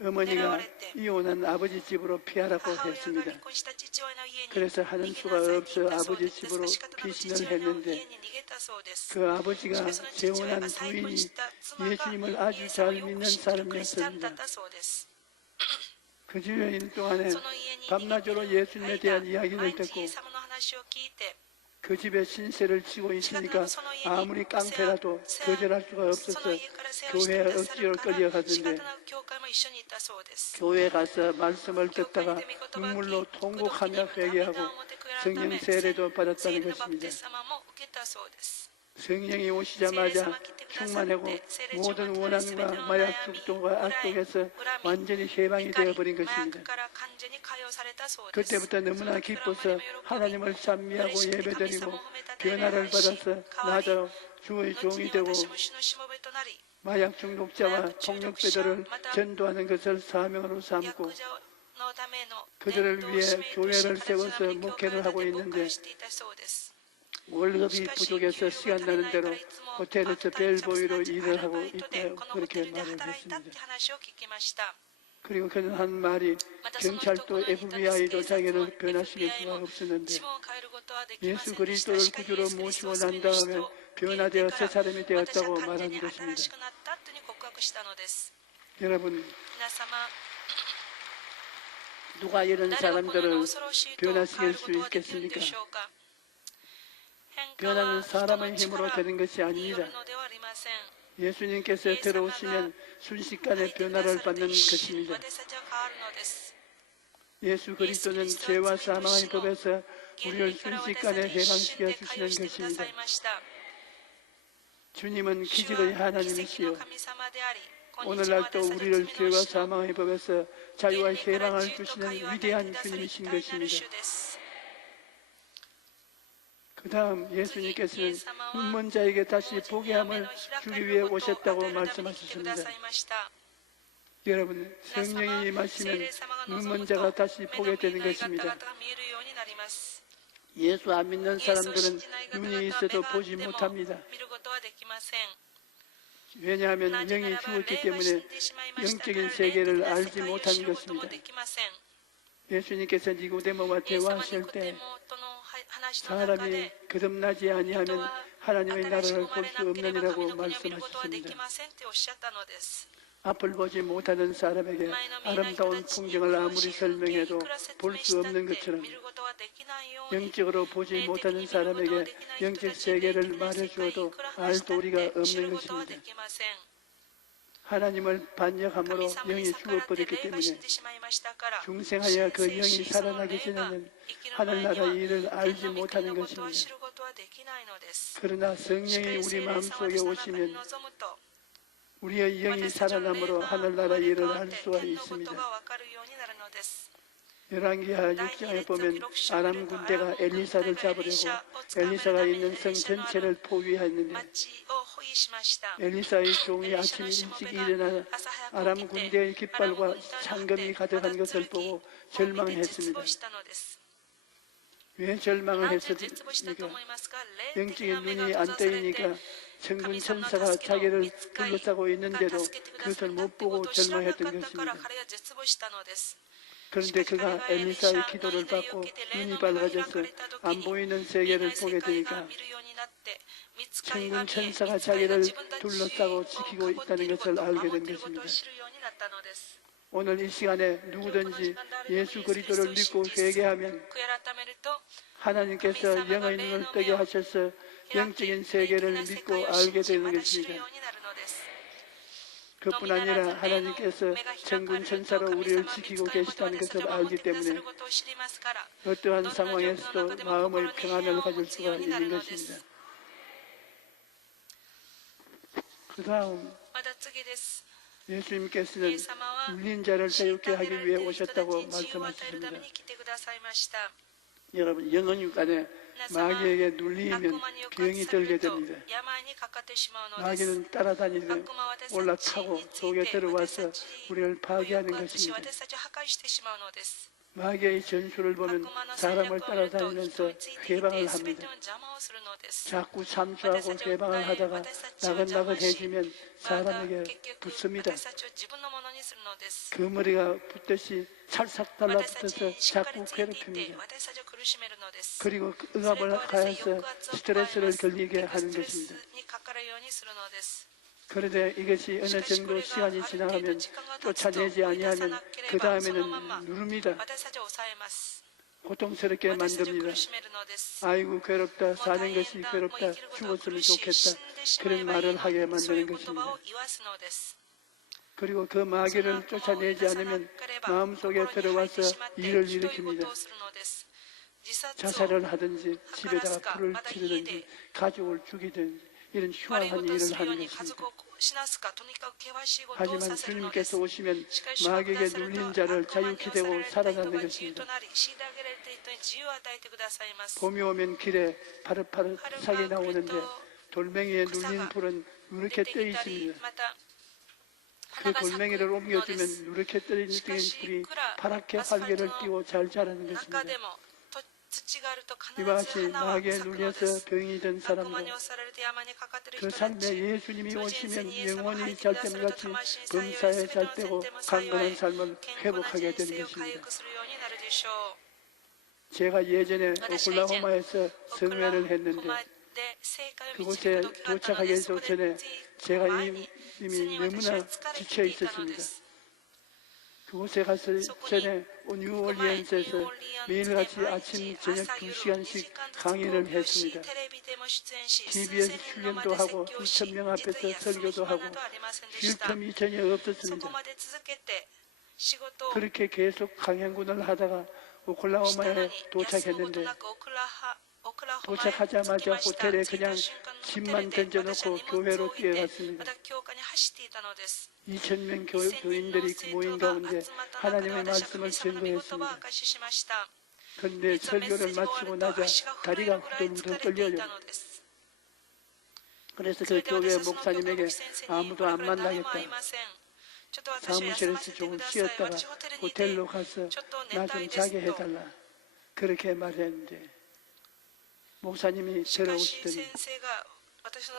어머니가 이혼한 아버지 집으로 피하라고 했습니다. 그래서 하는 수가 없어 아버지 집으로 피신을 했는데 그 아버지가 재혼한 부인이 예수님을 아주 잘 믿는 사람이었습니다. 그 주일 동안에 밤낮으로 예수님에 대한 이야기를 듣고 그 집에 신세를 지고 있으니까 아무리 깡패라도 거절할 수가 없어서 교회에 억지로 끌려가던데 교회에 가서 말씀을 듣다가 눈물로 통곡하며 회개하고 성령 세례도 받았다는 것입니다. 성령이 오시자마자 충만하고 모든 원한과 마약 중독과 악독에서 완전히 해방이 되어버린 것입니다. 그때부터 너무나 기뻐서 하나님을 찬미하고 예배드리고 변화를 받아서 나도 주의 종이 되고 마약 중독자와 폭력배들을 전도하는 것을 사명으로 삼고 그들을 위해 교회를 세워서 목회를 하고 있는데 월급이 부족해서 시간 나는 대로 호텔에서 벨보이로 일을 하고 있다고 그렇게 말을 했습니다. 그리고 그는 한 말이 경찰도 FBI도 자기를 변화시킬 수가 없었는데 예수 그리스도를 구주로 모시고 난 다음에 변화되어 새 사람이 되었다고 말하는 것입니다. 여러분, 누가 이런 사람들을 변화시킬 수 있겠습니까? 변화는 사람의 힘으로 되는 것이 아닙니다. 예수님께서 들어오시면 순식간에 변화를 받는 것입니다. 예수 그리스도는 죄와 사망의 법에서 우리를 순식간에 해방시켜 주시는 것입니다. 주님은 기적의 하나님이시요 오늘날도 우리를 죄와 사망의 법에서 자유와 해방을 주시는 위대한 주님이신 것입니다. 그 다음 예수님께서는 눈먼 자에게 다시 보게 함을 주기 위해 오셨다고 말씀하셨습니다. 여러분, 성령이 임하시면 눈먼 자가 다시 보게 되는 것입니다. 예수 안 믿는 사람들은 눈이 있어도 보지 못합니다. 왜냐하면 영이 죽었기 때문에 영적인 세계를 알지 못하는 것입니다. 예수님께서 니고데모와 대화하실 때 사람이 거듭나지 아니하면 하나님의 나라를 볼 수 없느니라고 말씀하셨습니다. 앞을 보지 못하는 사람에게 아름다운 풍경을 아무리 설명해도 볼 수 없는 것처럼 영적으로 보지 못하는 사람에게 영적 세계를 말해주어도 알 도리가 없는 것입니다. 하나님을 반역함으로 영이 죽어버렸기 때문에 중생하여 그 영이 살아나기 전에는 하늘나라의 일을 알지 못하는 것입니다. 그러나 성령이 우리 마음속에 오시면 우리의 영이 살아남으로 하늘나라의 일을 할 수가 있습니다. 열왕기하 6장에 보면 아람 군대가 엘리사를 잡으려고 엘리사가 있는 성 전체를 포위했는데 엘리사의 종이 아침 일찍 일어나 아람 군대의 깃발과 상금이 가득한 것을 보고 절망했습니다. 왜 절망을 했습니까? 영적인 눈이 안 떠이니까 천군 천사가 자기를 둘러싸고 있는데도 그것을 못 보고 절망했던 것입니다. 그런데 그가 엘리사의 기도를 받고 눈이 밝아져서 안 보이는 세계를 보게 되니까 천군 천사가 자기를 둘러싸고 지키고 있다는 것을 알게 된 것입니다. 오늘 이 시간에 누구든지 예수 그리스도를 믿고 회개하면 하나님께서 영의 눈을 뜨게 하셔서 영적인 세계를 믿고 알게 되는 것입니다. 그뿐 아니라 하나님께서 천군 천사로 우리를 지키고 계시다는 것을 알기 때문에 어떠한 상황에서도 마음의 평안을 가질 수가 있는 것입니다. 그 다음 예수님께서는 눌린 자를 자유케 하기 위해 오셨다고 말씀하셨습니다. 여러분, 영은 육간에 마귀에게 눌리면 병이 들게 됩니다. 마귀는 따라다니며 올라타고 속에 들어와서 우리를 파괴하는 것입니다. 마귀의 전술을 보면 사람을 따라다니면서 회방을 합니다. 자꾸 참수하고 회방을 하다가 나긋나긋해지면 사람에게 붙습니다. 그 머리가 붙듯이 찰싹 달라붙어서 자꾸 괴롭힙니다. 그리고 의압을 하여서 스트레스를 걸리게 하는 것입니다. 그런데 이것이 어느 정도 시간이 지나가면 쫓아내지 아니하면 그 다음에는 누릅니다. 고통스럽게 만듭니다. 아이고 괴롭다, 사는 것이 괴롭다, 죽었으면 좋겠다, 그런 말을 하게 만드는 것입니다. 그리고 그 마귀를 쫓아내지 않으면 마음속에 들어와서 일을 일으킵니다. 자살을 하든지 집에다가 불을 지르든지 가족을 죽이든지 이런 흉악한 일을 하는 것입니다. 하지만 주님께서 오시면 마귀에게 눌린 자를 자유케 되고 살아나는 것입니다. 봄이 오면 길에 파릇파릇하게 나오는데 돌멩이에 눌린 불은 누렇게 떠 있습니다. 그 돌멩이를 옮겨주면 누렇게 떠 있는 불이 파랗게 활개를 띠고 잘 자라는 것입니다. 이와 같이 마귀에 눌려서 병이 든 사람도 그 삶에 예수님이 오시면 영원히 잘됨같이 범사에 잘되고 강건한 삶을 회복하게 되는 것입니다. 제가 예전에 오클라호마에서 성회를 했는데 그곳에 도착하기 전에 제가 이미 너무나 지쳐 있었습니다. 그곳에 갔을 전에 뉴올리언스에서 매일같이 아침 저녁 2시간씩 강의를 했습니다. TV에서 출연도 하고 수천 명 앞에서 설교도 하고 쉴 틈이 전혀 없었습니다. 그렇게 계속 강행군을 하다가 오클라호마에 도착했는데 도착하자마자 호텔에 그냥 짐만 던져놓고 교회로 뛰어갔습니다. 2,000명 교인들이 모인 가운데 하나님의 말씀을 증거했습니다. 그런데 설교를 마치고 나자 다리가 후들후들 떨려요. 그래서 그 교회 목사님에게 아무도 안 만나겠다, 사무실에서 조금 쉬었다가 호텔로 가서 나 좀 자게 해달라, 그렇게 말했는데 목사님이 들어오시더니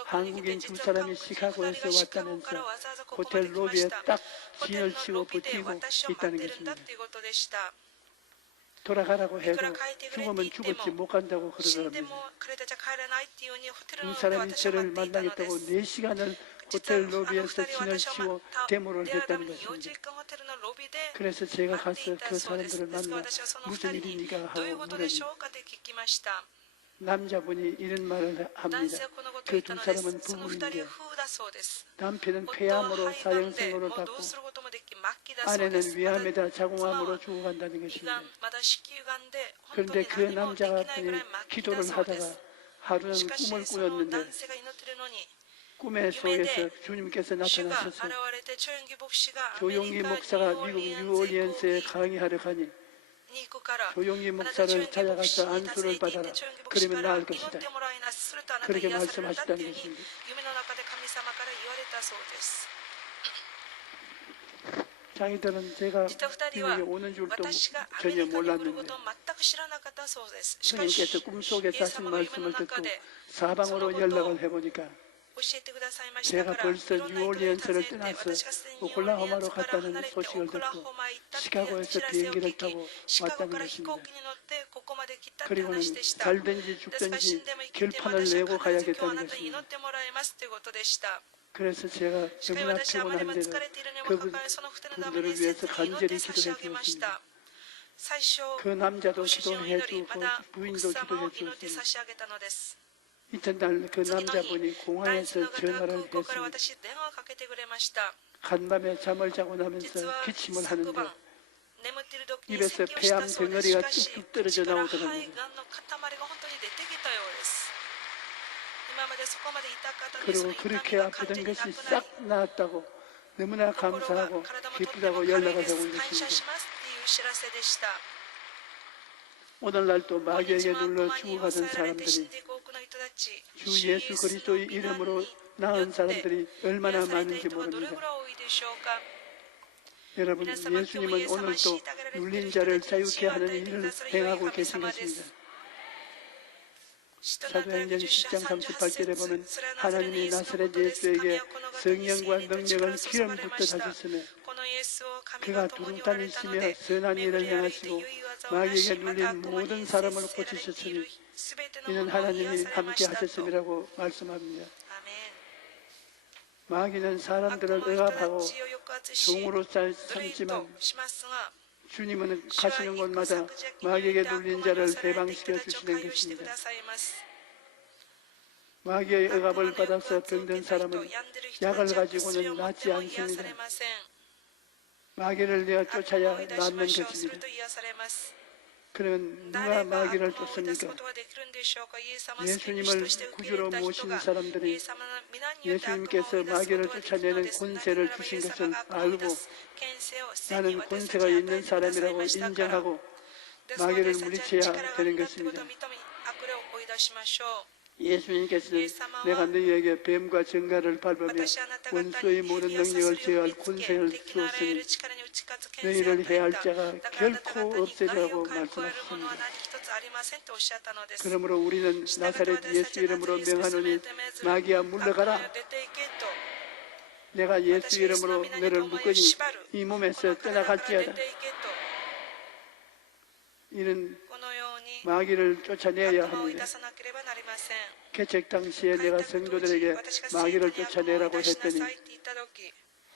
한국인 두 사람이 시카고에서 왔다면서 호텔 로비에 딱 진을 치고 버티고 있다는 것입니다. 돌아가라고 해도 죽으면 죽었지 못 간다고 그러더랍니다. 두 사람이 저를 만나겠다고 4시간을 호텔 로비에서 진을 치고 데모를 했다는 것입니다. 그래서 제가 가서 그 사람들을 만나 무슨 일입니까 하고 물었습니다. 남자분이 이런 말을 합니다. 그 두 사람은 부부인데 남편은 폐암으로 사형선고를 받고 아내는 위암에다 자궁암으로 죽어간다는 것입니다. 그런데 그 남자분이 기도를 하다가 하루는 꿈을 꾸었는데 꿈의 속에서 주님께서 나타나셔서 조용기 목사가 미국 뉴올리언스에 강의하러 가니 조용기 목사를 찾아가서 안수를 받아라. 그러면 나을 것이다. 그렇게 말씀하셨다는 것입니다. 자기들은 제가 미국에 오는 줄도 전혀 몰랐는데 주님께서 꿈속에서 하신 말씀을 듣고 사방으로 연락을 해보니까 제가 벌써 뉴올리언스를 떠나서 오클라호마로 갔다는 소식을 듣고 시카고에서 비행기를 타고 왔다는 것입니다. 그리고는 살든지 죽든지 결판을 내고 가야겠다는 것입니다. 그래서 제가 너무나 피곤한데도 그분들을 위해서 간절히 기도해 주었습니다. 그 남자도 기도해 주고 부인도 기도해 주었습니다. 이튿날 그 남자분이 공항에서 전화를 했습니다. 간밤에 잠을 자고 나면서 기침을 하는데 입에서 폐암 덩어리가 뚝뚝 떨어져 나오더라고요. 그리고 그렇게 아프던 것이 싹 나았다고 너무나 감사하고 기쁘다고 연락을 하고 있습니다. 오늘날도 마귀에게 눌러 죽어가던 사람들이 주 예수 그리스도의 이름으로 나은 사람들이 얼마나 많은지 모릅니다. 여러분, 예수님은 오늘도 눌린 자를 자유케 하는 일을 행하고 계신 것입니다. 사도행전 10장 38절에 보면 하나님이 나사렛 예수에게 성령과 능력을 기름 붓듯 하셨으며 그가 두루다니시며 선한 일을 행하시고 마귀에게 눌린 모든 사람을 고치셨으니 이는 하나님이 함께 하셨음이라고 말씀합니다. 마귀는 사람들을 억압하고 종으로 삼지만 주님은 가시는 곳마다 마귀에게 눌린 자를 해방시켜 주시는 것입니다. 마귀의 억압을 받아서 병든 사람은 약을 가지고는 낫지 않습니다. 마귀를 내가 쫓아야 낫는 것입니다. 그러면 누가 마귀를 쫓습니까? 예수님을 구주로 모신 사람들이 예수님께서 마귀를 쫓아내는 권세를 주신 것을 알고 나는 권세가 있는 사람이라고 인정하고 마귀를 물리쳐야 되는 것입니다. 예수님께서는 내가 너희에게 뱀과 정갈을 밟으며 원수의 모든 능력을 제어할 권세를 주었으니 너희를 해할 자가 결코 없으리라고 말씀하셨습니다. 그러므로 우리는 나사렛 예수 이름으로 명하노니 마귀야 물러가라. 내가 예수 이름으로 너를 묶으니 이 몸에서 떠나갈지어다. 이는 마귀를 쫓아내야 합니다. 개척 당시에 내가 성도들에게 마귀를 쫓아내라고 했더니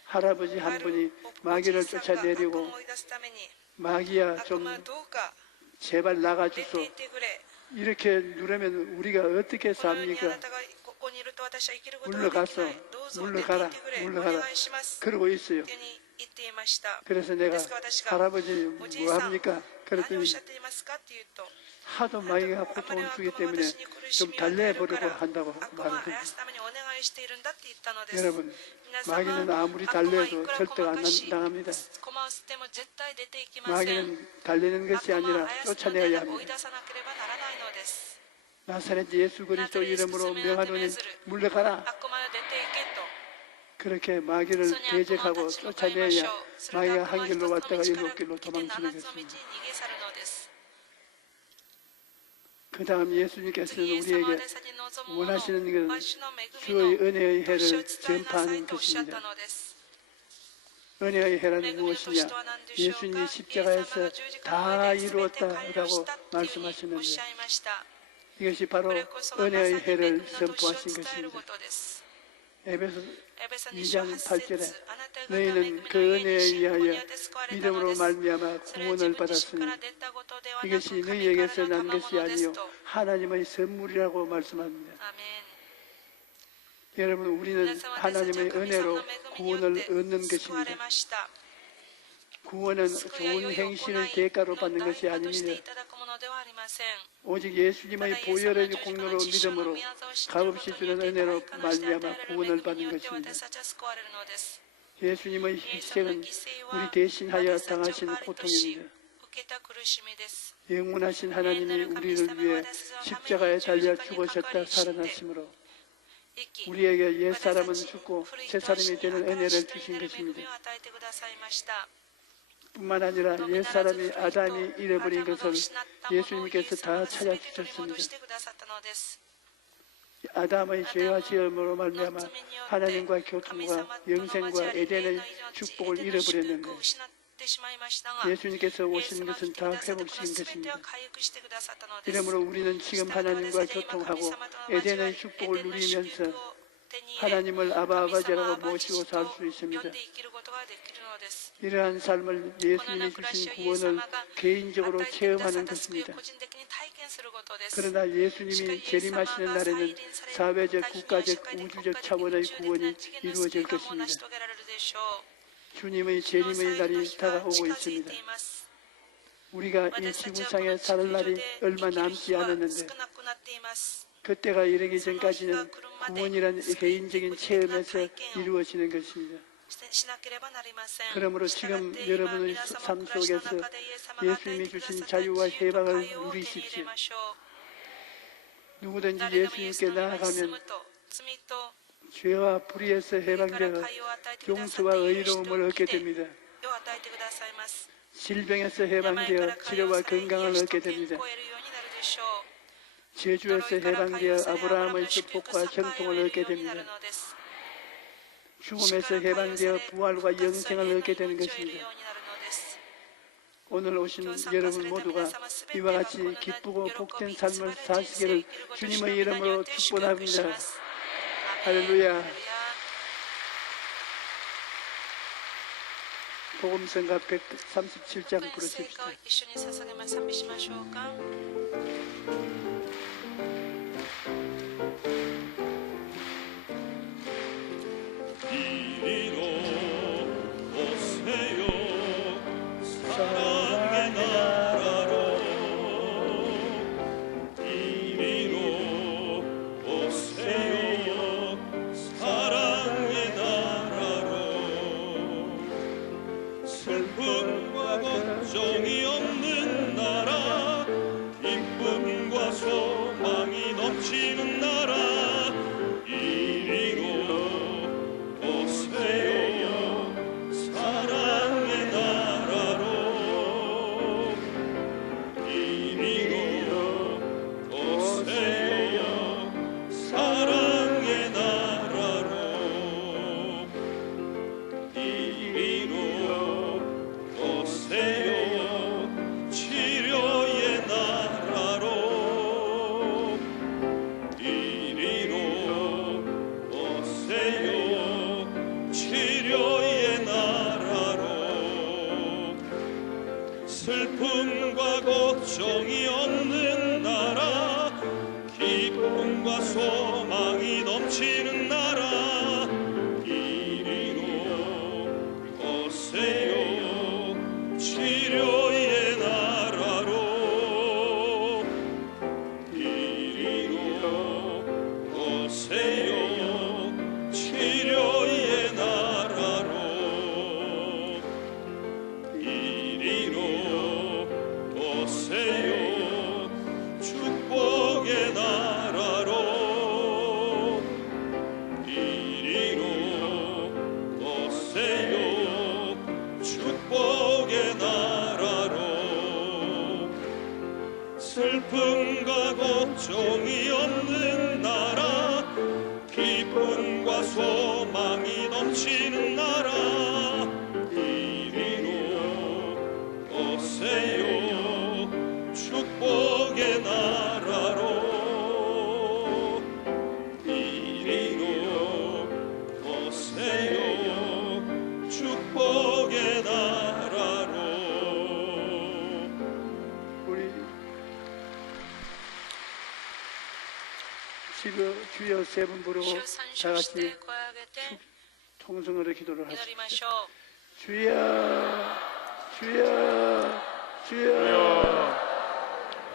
할아버지 한 분이 마귀를 쫓아내려고 마귀야 좀 제발 나가주소. 이렇게 누르면 우리가 어떻게 삽니까? 물러가라 그러고 있어요. 그래서 내가 할아버지 뭐합니까? 그랬더니 하도 마귀가 고통을 주기 때문에 좀 달래버리고 한다고 말합니다. 여러분, 마귀는 아무리 달래도 절대가 안 당합니다. 마귀는 달래는 것이 아니라 쫓아내야 합니다. 나사렛 예수 그리스도 이름으로 명하노니 물러가라. 그렇게 마귀를 대적하고 쫓아내야 마귀가 한 길로 왔다가 7길로 도망치는 것입니다. 그 다음 예수님께서는 우리에게 원하시는 것은 주의 은혜의 해를 전파하는 것입니다. 은혜의 해란 무엇이냐? 예수님이 십자가에서 다 이루었다라고 말씀하셨는데 이것이 바로 은혜의 해를 선포하신 것입니다. 에베소 2장 8절에 너희는 그 은혜에 의하여 믿음으로 말미암아 구원을 받았으니 이것이 너희에게서 난 것이 아니요 하나님의 선물이라고 말씀합니다. 여러분, 우리는 하나님의 은혜로 구원을 얻는 것입니다. 구원은 좋은 행실을 대가로 받는 것이 아닙니다. 오직 예수님의 보혈의 공로로 믿음으로 값없이 주는 은혜로 말미암아 구원을 받는 것입니다. 예수님의 희생은 우리 대신하여 당하신 고통입니다. 영원하신 하나님이 우리를 위해 십자가에 달려 죽으셨다 살아나심으로 우리에게 옛사람은 죽고 새사람이 되는 은혜를 주신 것입니다. 뿐만 아니라 옛사람이 아담이 잃어버린 것을 예수님께서 다 찾아주셨습니다. 아담의 죄와 지음으로 말미암아 하나님과 교통과 영생과 에덴의 축복을 잃어버렸는데 예수님께서 오신 것은 다 회복시킨 것입니다. 이러므로 우리는 지금 하나님과 교통하고 에덴의 축복을 누리면서 하나님을 아버지라고 모시고 살 수 있습니다. 이러한 삶을 예수님이 주신 구원을 개인적으로 체험하는 것입니다. 그러나 예수님이 재림하시는 날에는 사회적, 국가적, 우주적 차원의 구원이 이루어질 것입니다. 주님의 재림의 날이 다가오고 있습니다. 우리가 이 지구상에 살 날이 얼마 남지 않았는데 그때가 이르기 전까지는 구원이란 개인적인 체험에서 이루어지는 것입니다. 그러므로 지금 여러분의 삶 속에서 예수님이 주신 자유와 해방을 누리십시오. 누구든지 예수님께 나아가면 죄와 불의에서 해방되어 용서와 의로움을 얻게 됩니다. 질병에서 해방되어 치료와 건강을 얻게 됩니다. 저주에서 해방되어 아브라함의 축복과 형통을 얻게 됩니다. 죽음에서 해방되어 부활과 영생을 얻게 되는 것입니다. 오늘 오신 여러분 모두가 이와 같이 기쁘고 복된 삶을 사시기를 주님의 이름으로 축복합니다. 할렐루야. 복음성가 137장 부르십시다. 이리로 오세요 사랑의 나라로 이리로 오세요 사랑의 나라로 슬픔과 걱정이 없는 나라 기쁨과 소망이 넘치는 나라 슬픔과 걱정이 없는 나라 기쁨과 소망이 넘치는 나라 이리로 오세요 치료의 나라로 이리로 오세요 치료의 나라로 오세요 축복의 나라로 이리로 오세요 축복의 나라로 슬픔과 걱정이 없는 나라 기쁨과 소망이 넘치는 나라 이리로 오세요 축복의 나라로 이리로 오세요 축복의 나라로 우리 주여 세 번 부르고 다 같이 통성으로 기도를 하십시오. 祈りましょう 주여 주여 주여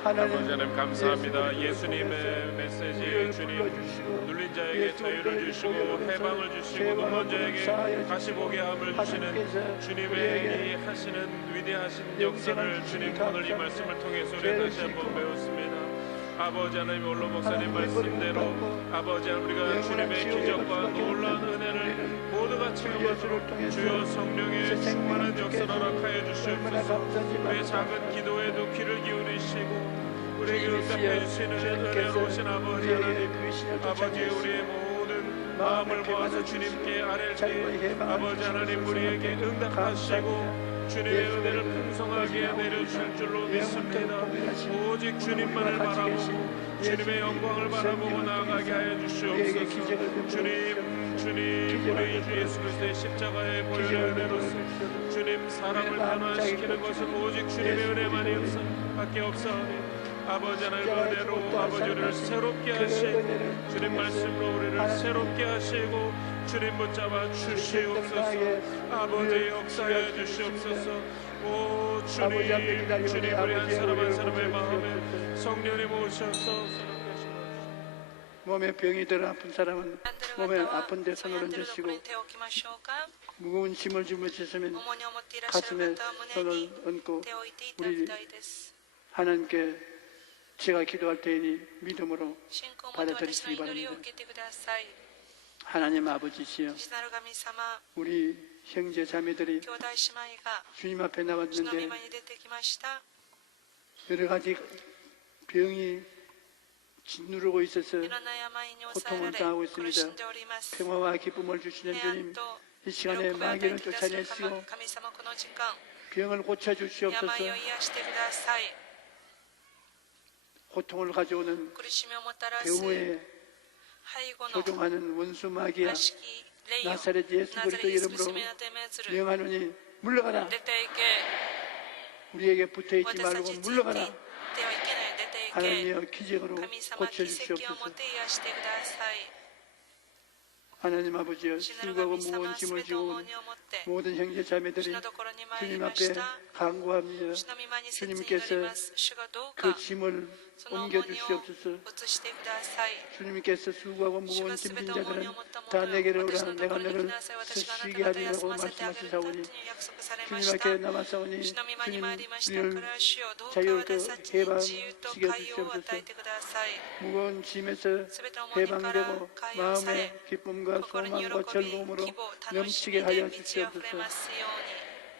아버지 하나님 하나님 감사합니다. 예수님의 메시지 주님 눌린 자에게 자유를 주시고 해방을 주시고 눈먼 자에게 다시 보게 함을 주시는 주님의 이 하시는 위대하신 역사를 주님 오늘 이 말씀을 통해서 우리 다시 한번 배웠습니다. 아버지 하나님 원로 목사님 말씀대로 아버지 하나님 우리가 주님의 기적과 놀라운 은혜를 모두가 체험하도록 주여 성령의 충만한 역사를 허락하여 주시옵소서. 우리의 작은 기도에도 귀를 기울이시고 우리에게 응답해 주시는 은혜로우신 아버지 하나님 아버지 우리의 모든 마음을 모아서 주님께 아뢰게 아버지 하나님 우리에게 응답하시고 주님의 은혜를 풍성하게 내려주실 줄로 믿습니다. 오직 주님만을 바라보고 주님의 영광을 바라보고 나아가게 하여 주시옵소서. 주님 우리 주 예수 그리스도의 십자가의 보혈의 은혜로서 주님 사람을 변화시키는 것은 오직 주님의 은혜만이 밖에 없사오니 아버지 하나님 은혜로 아버지 우리를 새롭게 하시고 주님 말씀으로 우리를 새롭게 하시고 주님 붙잡아 주시옵소서. 아버지 역사해 주시옵소서. 오 주님 주님 우리 한 사람 한 사람의 마음에 성령님 오셔서 몸에 병이 들어 아픈 사람은 몸에 아픈 데 손을 얹으시고 무거운 짐을 짊어지시면 가슴에 손을 얹고 우리 하나님께 제가 기도할 때이니 믿음으로 받아들이시기 바랍니다. 하나님 아버지시여 우리 형제 자매들이 주님 앞에 나왔는데 여러 가지 병이 짓누르고 있어서 고통을 당하고 있습니다. 평화와 기쁨을 주시는 주님 이 시간에 마귀를 쫓아내시고 병을 고쳐주시옵소서. 고통을 가져오는 배후에 조종하는 원수 마귀야 나사렛 예수 그리스도 이름으로 명하노니 물러가라. 우리에게 붙어있지 말고 물러가라. 하나님이여 기적으로 고쳐주시옵소서. 하나님 아버지여 수고하고 무거운 짐을 지고 온 모든 형제 자매들이 주님 앞에 간구합니다. 주님께서 그 짐을 옮겨주시옵소서. 주님께서 수고하고 무거운 짐진 자들은 다 내게로 오라. 내가 너를 쉬게 하리라고 말씀하시사오니 주님 앞에 남아사오니 주님 우리를 자유롭게 해방시켜 주시옵소서. 무거운 짐에서 해방되고 마음의 기쁨과 소망과 즐거움으로 넘치게 하여 주시옵소서.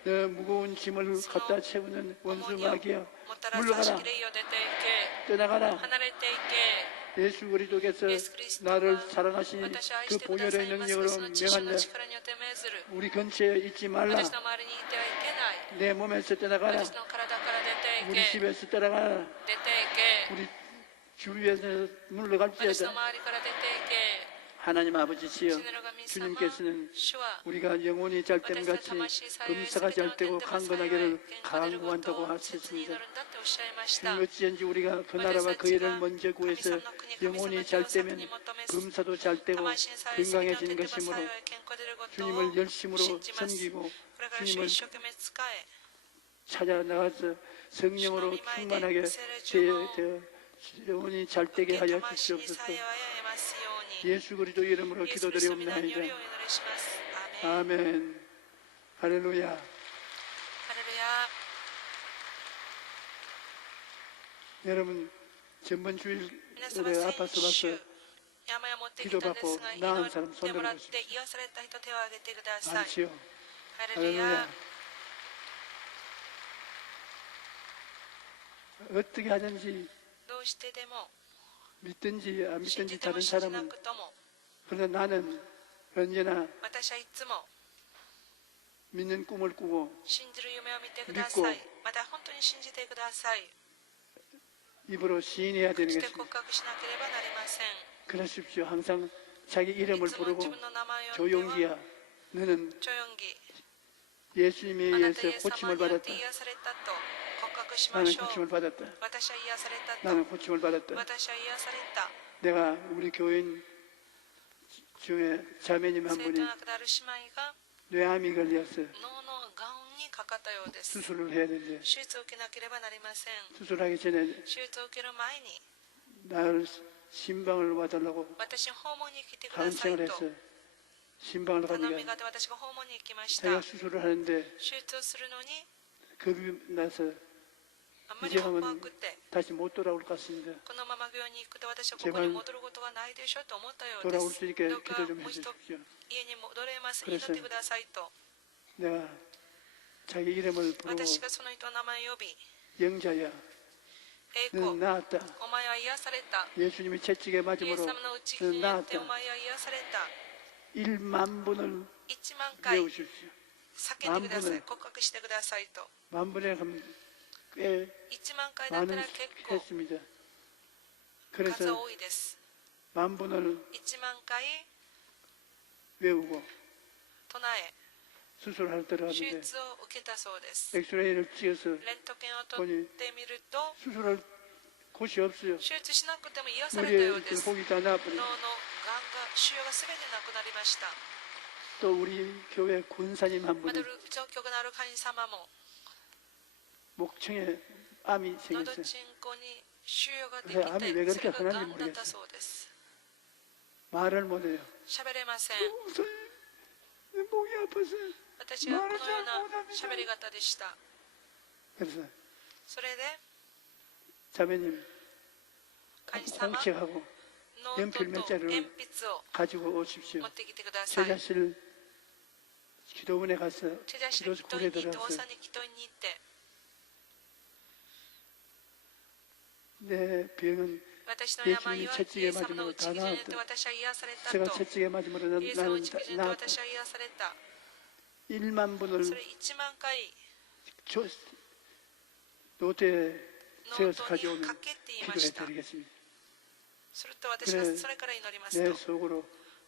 너 무거운 짐을 갖다 채우는 원수 마귀야 물러가라. 떠나가라. 예수 그리스도께서 나를 사랑하시니 그 보혈의 능력으로 명한다. 우리 근처에 있지 말라. 내 몸에서 떠나가라. 우리 집에서 떠나가라. 우리 주위에서 물러갈지어다. 하나님 아버지시여 주님께서는 우리가 영혼이 잘됨같이 금사가 잘되고 강건하기를 간구한다고 하셨습니다. 주님 어찌든지 우리가 그 나라와 그 일을 먼저 구해서 영혼이 잘되면 금사도 잘되고 건강해지는 것이므로 주님을 열심으로 섬기고 주님을 찾아 나가서 성령으로 충만하게 영혼이 잘되게 하여 주시옵소서. 예수 그리스도 이름으로 기도드리옵나이다. 아멘. 할렐루야. 여러분 전번 주일에 아파서 와서 기도받고 나은 사람 손 들어보십시오. 많지요. 할렐루야. 어떻게 하든지 をしてでも 믿든지 안 信 믿든지 じても 다른 信じな 사람은 くとも 그러나 나는 언제나 私はいつも 믿는 꿈을 꾸고 信じる夢を見てください。また本当に信じてください。 입으로 시인해야 되는 口で 것입니다. 告白しなければなりません。 그러십시오. 항상 자기 い 이름을 つも 부르고 自分の名前を呼んでは 조용기야 너는 チョヨンギ 예수님에 あなた 의해서 イエス様 고침을 によっ 받았다. て癒されたと告白しま 나는 しょう。 고침을 받았다. 私は癒されたと 나는 고침을 받았다. 私は癒された。 내가 우리 교인 중에 자매님 한 生徒 분이 の中である姉妹が 뇌암이 걸려서 脳のがんにかかったようです。 수술을 해야 되는데 手術を受けなければなりません。 수술하기 전에 手術を受ける前に 나를 신방을 와달라고 私に訪問に来てください 간청을 と 해서 신방을 頼み 가니까 があって私が訪問に行きました。 자기가 수술을 하는데 手術をするのに 겁이 나서 あんまり 이제 怖 하면 くて 다시 못 돌아올 것 같습니다. このまま病院に行くと私はここに戻ることがないでしょうと思ったようで 돌아올 す。 수 있게 どうか 기도 좀 もう一度 해주십시오. 家に戻れます。 그래서 祈ってくださいと 내가 자기 이름을 부르고 私がその人の名前を呼び、 영자야 栄 너는 光、 나았다. お前は癒された。 예수님이 채찍에 イエス 맞음으로 様の打ち 너는 によってお 나았다. 前は癒された。 1만 분을 1万回 외우십시오. 叫んでください。 万分告白してくださいと。 만 분에 가면 꽤 1万回だった 많은 ら結構 했습니다. 数 그래서 多いです。 만 분을 1万回 외우고 唱え、 수술할 手 들어갔는데 術を受けたそうです。 엑스레이를 찍어서 レントゲンを取ってみると、 수술할 곳이 없어요. 手術しなくても癒された 머리에 ようで 그 す。 혹이 다 脳のがん 나버리고 が、腫瘍がすべてなくなりました。 또 우리 교회 군사님 한 また 분이 状況がなる神様も、 목청에 암이 喉 생겼어요. チンコに腫瘍ができ 암이 왜 て、 그렇게 それがが 흔한지 んだった 모르겠어요. そうです。 말을 못해요. 喋れません。 목사님, 내 목이 아파서 私はこのような喋り方でした。 그래서 それで、 자매님 神様、 공책하고 ノートと鉛筆を 가지고 오십시오. 持ってきてください。 제자실 기도원에 가서 手出し 기도 に祈祷 굴에 に、動 들어가서 作に祈祷に行って、 내 병은 私の病はイエ 예수님이 ス様の 채찍에 打ち 맞음으로 傷 다 によって 나았다. 私は癒された 제가 と。 채찍에 맞음으로 イエス様の打 나는 ち傷によって 나았다. 私は癒された。 1만 분을 それ1万回 노트에 ノ 세워서 ートに 가져오는 書けって言いま 기도해 した。 드리겠습니다. すると私はそれから祈ります 내 と、 속으로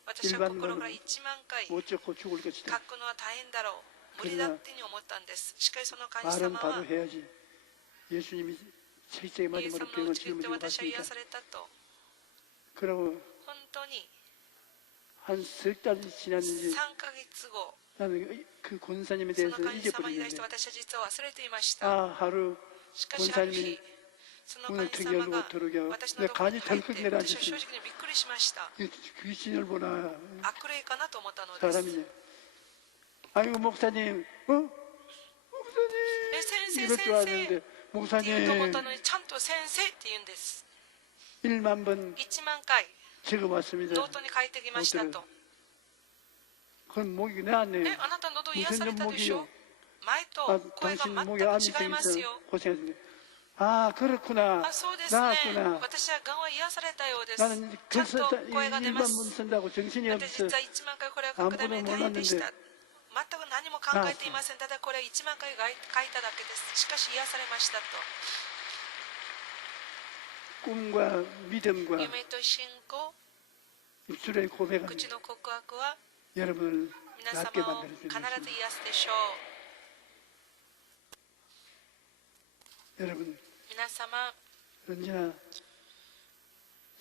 私は 일반 心から 은 1万回 못 쫓고 죽을 書 것이다. くのは大変だろう、無理だってに思ったんです。しかしその神 말은 様 바로 は、 해야지. 예수님이 채찍에 イエス 맞음으로 様の 병을 打ち傷で 짊어지고 私は癒 갔으니까. されたと。 그러고 本当に 한 석 달이 지났는지 3ヶ月後、 나는 그 권사님에 その 대해서 神様に対して 잊어버리는데 私は実は忘れていました。 아 하루 しかしある日 권사님이 、その 문을 神 턱 様 열고 が 들어오게 私のところに 간이 入っ 덜컥 て、私は正 내려앉았어요. 直にびっくりしました。 귀신을 보나 悪霊かなと思ったのです。 사람이냐. 아이고 목사님, 목사님 え、先生、 이럴 先 줄 生 알았는데 って言うと思ったの 목사님 に、ちゃんと先生って言うんです。 1만 번 1万回、 적어봤습니다. ノートに書いてきましたと。 그건 목이 나왔네요. え、あなた喉癒 무슨 されたでしょ 목이요? 前と 아, 声が 당신 全 목에 く 암이 違いますよ。 생겨서 고생했습니다. 아 그렇구나. あ、そうですね。 나았구나. 私はがんは癒されたようです。 나는 ちゃんと 그 声が出ま 1만 す。 문 쓴다고 정신이 私 없어. 実は1万回これを書くために大変でした。全く何も考えていません。ただこれは1万回書いただけです。しかし癒されましたと。 꿈과 믿음과 夢と信仰、 입술의 고백은 口の告白は 여러분을 皆 낫게 様を 만들어주는 必ず 것입니다. 癒すでしょう。 여러분 皆様、 언제나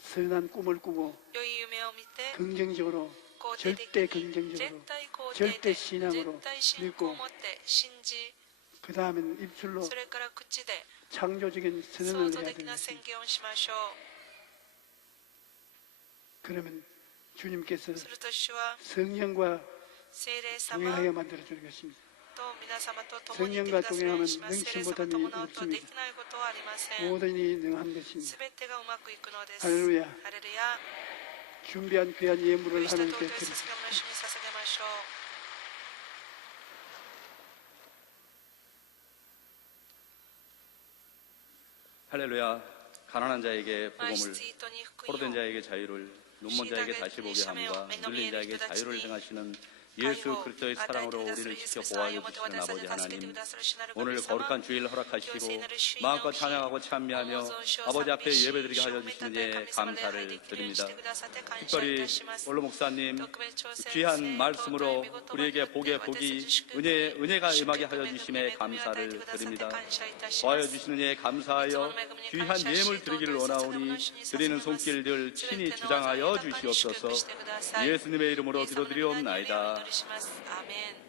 선한 꿈을 꾸고 良い夢を見て、 긍정적으로 肯定的 절대 に、絶 긍정적으로 対肯定 절대 で、 신앙으로 絶対信仰を持って信じ、 그 다음엔 입술로 それから口で 창조적인 創 선언을 造 해야 的 됩니다. な宣言をしましょ 그러면 주님께서 う。すると主は 성령과 聖霊様 동행하게 만들어주는 것입니다. と皆様と共にいてくださるようにします。聖霊様と伴うとできないことはありません。 모든 일이 능한 것입니다. すべてがうまくいくのです。 할렐루야. ハレルヤ。 준비한 귀한 예물을 用意した尊い 하나님께 捧 드립니다. げ物を主に捧げましょう。 할렐루야. 가난한 자에게 まあ 복음을, 羊とに福音 포로된 を 자에게 자유를, 눈먼 자에게 다시 보게 함과 눌린 자에게 자유를 행하시는 예수 그리스도의 사랑으로 우리를 지켜 보호하여 주시는 아버지 하나님, 오늘 거룩한 주일을 허락하시고 마음껏 찬양하고 찬미하며 아버지 앞에 예배드리게 하여 주시는 예 감사를 드립니다. 특별히 원로 목사님 귀한 말씀으로 우리에게 복의 복이 은혜가 임하게 하여 주심에 감사를 드립니다. 도와여 주시는 예 감사하여 귀한 예물 드리기를 원하오니 드리는 손길들 친히 주장하여 주시옵소서. 예수님의 이름으로 기도드리옵나이다. します。アーメン。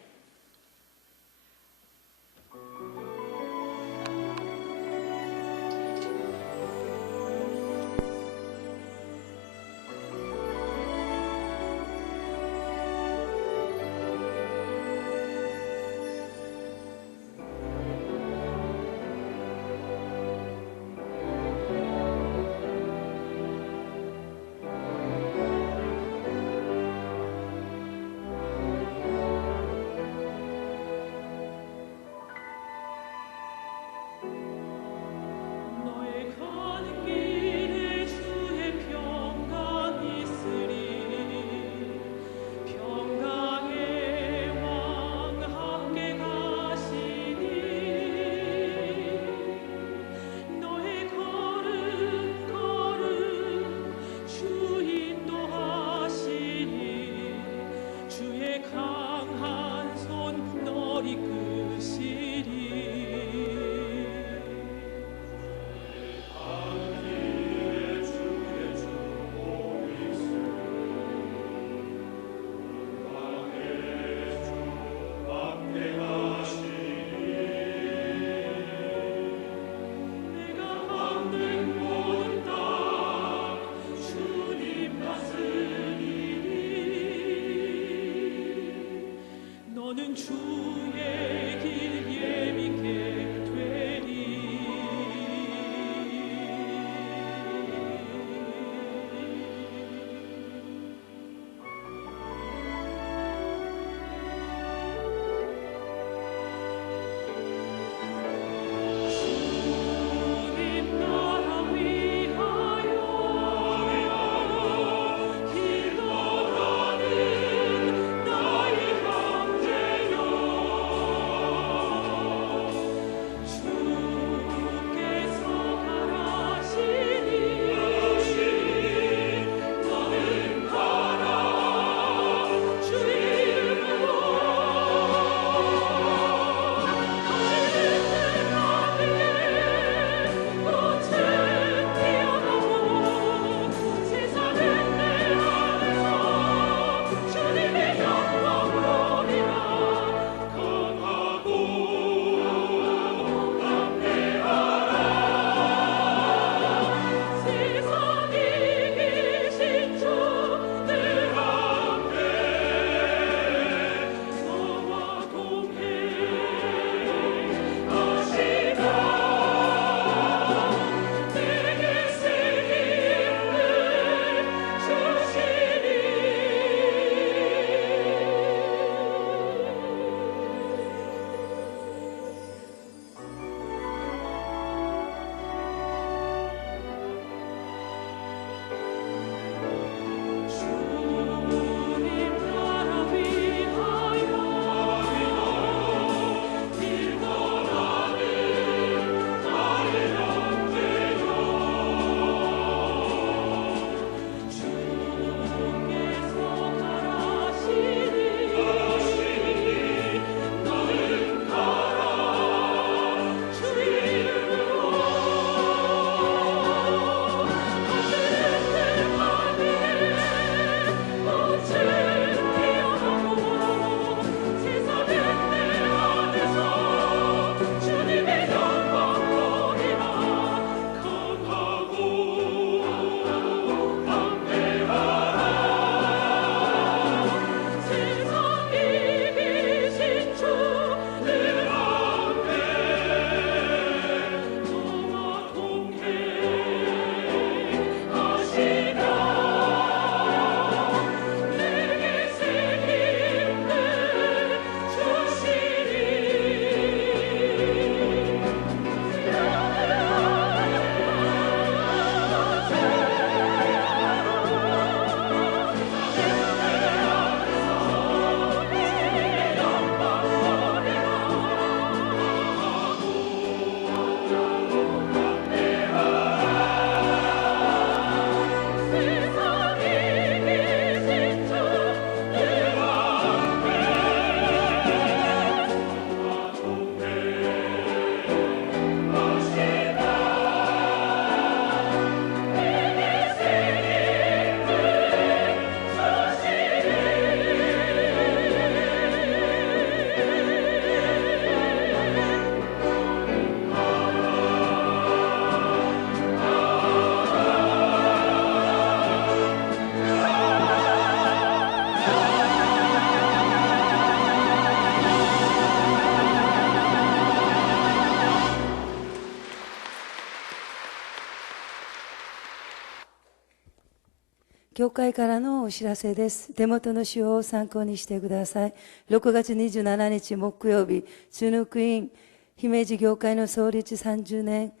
教会からのお知らせです。手元の資料を参考にしてください。6月27日木曜日、中野区員姫路教会の創立30年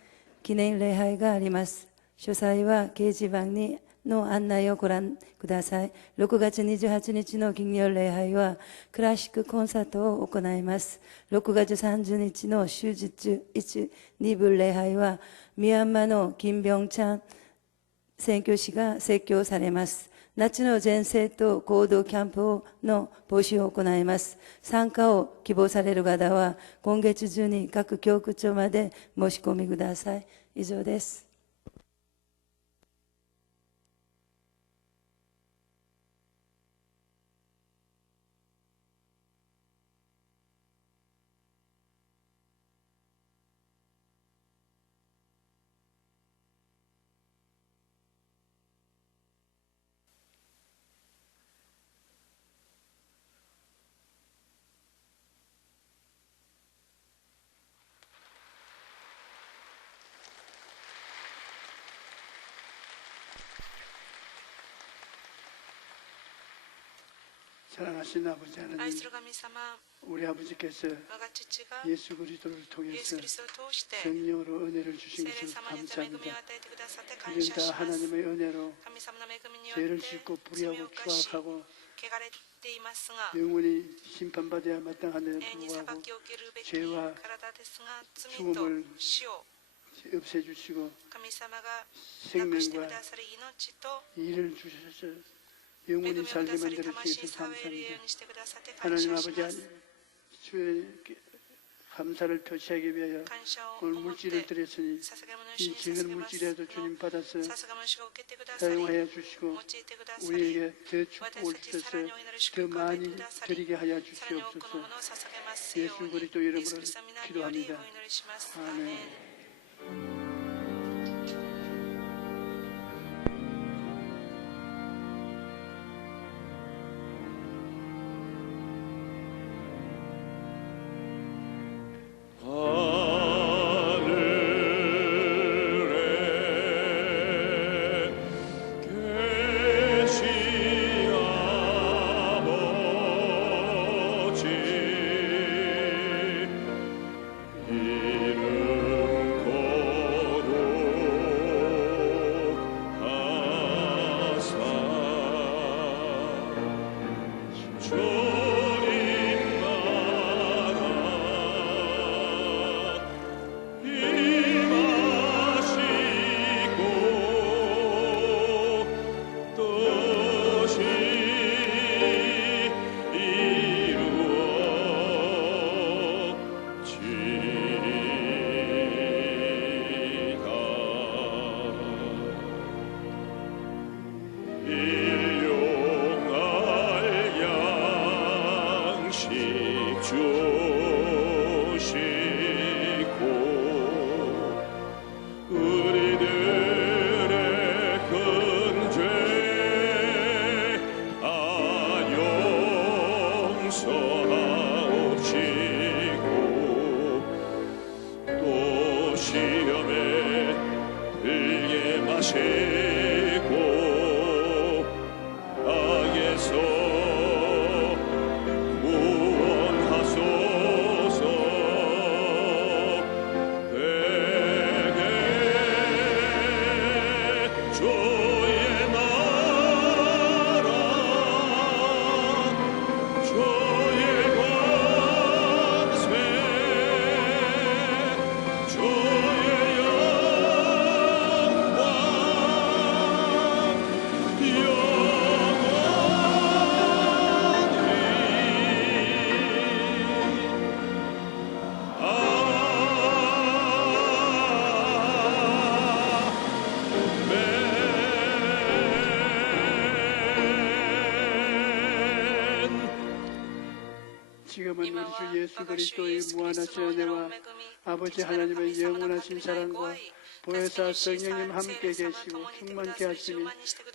記念礼拝があります。詳細は掲示板の案内をご覧ください。6月28日の金曜礼拝はクラシックコンサートを行います。6月30日の終日1、2部礼拝はミャンマーの金平ちゃん宣教師が説教されます。夏の全生と合同キャンプの募集を行います。参加を希望される方は今月中に各教区長まで申し込みください。以上です。사랑하신 아버지 愛 하나님, する神様、 우리 아버지께서 我が父が 예수 그리스도를 イエス 통해서 キリストを通して 성령으로 은혜를 聖 주신 霊 것을 様に恵みを 감사합니다. 与えてくださって感 우리는 謝 다 します 하나님의 은혜로 神様の恵みによ 죄를 って 짓고 罪を 불의하고 犯し 추악하고 汚れていますが 영원히 심판받아야 마땅한데도 永遠に裁 불구하고 きを受けるべき 죄와 体ですが罪 죽음을 と死を 없애주시고 神様がなくしてくださる命と 일을 주셔서 恵みを 영원히 くだ 살게 さり 만들어 魂 주셔서 さえるよ 감사합니다. うにしてくださって感 하나님 謝し 아버지 ます 주의 감사를 표시하기 위하여 感謝を 오늘 思って 물질을 드렸으니 捧げ物を 이 主に捧 적은 げます 물질에도 주님 받아서 捧げ物を主が受けてくださり 사용하여 주시고 用いてくださり 우리에게 더 私 축복을 たちさ 주셔서 らにお祈り祝 더 福を与えて 많이 くださり 드리게 하여 さらに多くの 주시옵소서. ものを捧げますよう 예수 に 그리스도 イエ 이름으로 ス・キリストの皆によりお 기도합니다. 祈りしますア 아멘. ーメン지금은 우리 주 예수 그리스도의 무한하신 은혜와 아버지 하나님의 영원하신 사랑과 보혜사 성령님 함께 계시고 충만케 하시니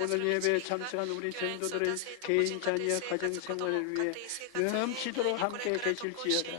오늘 예배에 참석한 우리 성도들의 개인 자녀 가정 생활을 위해 넘치도록 함께 계실지어다.